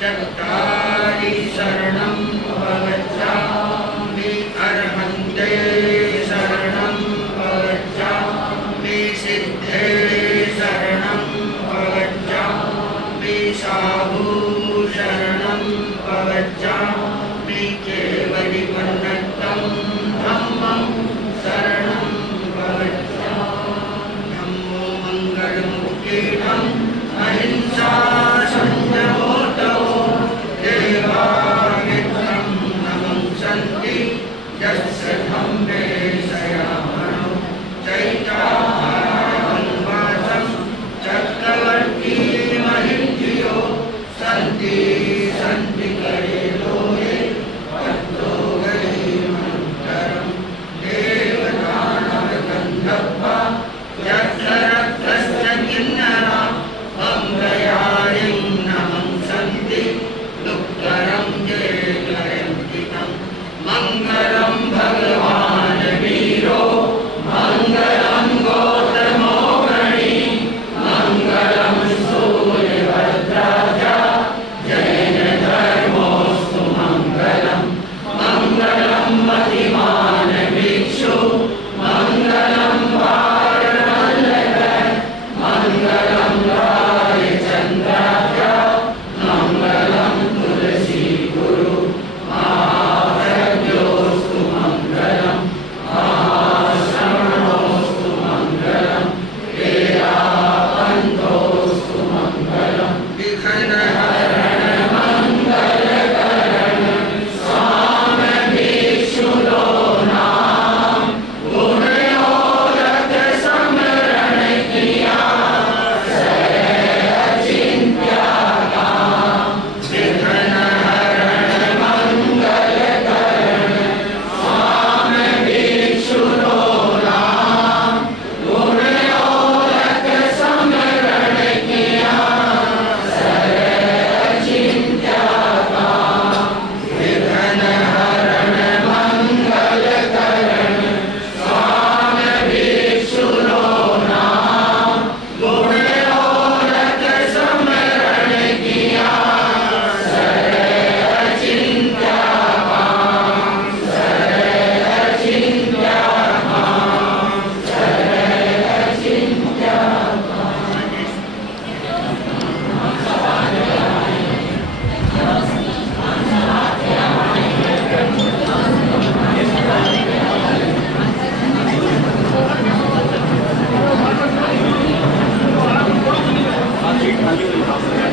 चत्तारि शरणं प्रगच्छामि अर्हन्ते शरणं प्रगच्छामि सिद्धे शरणं प्रगच्छामि साधु शरणं प्रगच्छामि केवलिमन्नतं धम्मं शरणं प्रगच्छामि धम्मो मङ्गलमुख्येनं अहिंसा संयमोऽतो देवामित्रं नमं सन्ति यस्य धम्मे शयामनो चैताहारवन्वासं चक्रवर्ती महिन्द्रियो सन्ति सन्ति करे लोये पद्मो गरीमन्तरं देवदानवगन्धर्वा यक्षरक्षस्य किन्नरा मङ्गयायं नमं सन्ति दुःखरं ये गयन्ति तं मङ्गलं भगवान् वीरो मङ्गलं गौतमो गणी मङ्गलं सूर्यभद्राज जैन धर्मोऽस्तु मङ्गलं मङ्गलं मतिमान् भिक्षु मङ्गलं भारवल्लभ मङ्गलं रायचन्द्राय मङ्गलं तुलसी गुरु महाप्रज्ञोऽस्तु मङ्गलं महाश्रवणोऽस्तु मङ्गलं वेदापन्थोऽस्तु मङ्गलं विघ्नहरण मङ्गलकरण स्वामभिक्षुलो नाम गुणयोगत स्मरण किया सरचिन्त्या काम विघ्नहरण मङ्गलकरण स्वामभिक्षुलो नाम गुणयोगत स्मरण किया सरचिन्त्या काम विघ्नहरण मङ्गलकरण स्वामभिक्षुलो नाम गुणयोगत स्मरण किया सरचिन्त्या काम सरचिन्त्या काम सरचिन्त्या आज सीट खाली हुई है।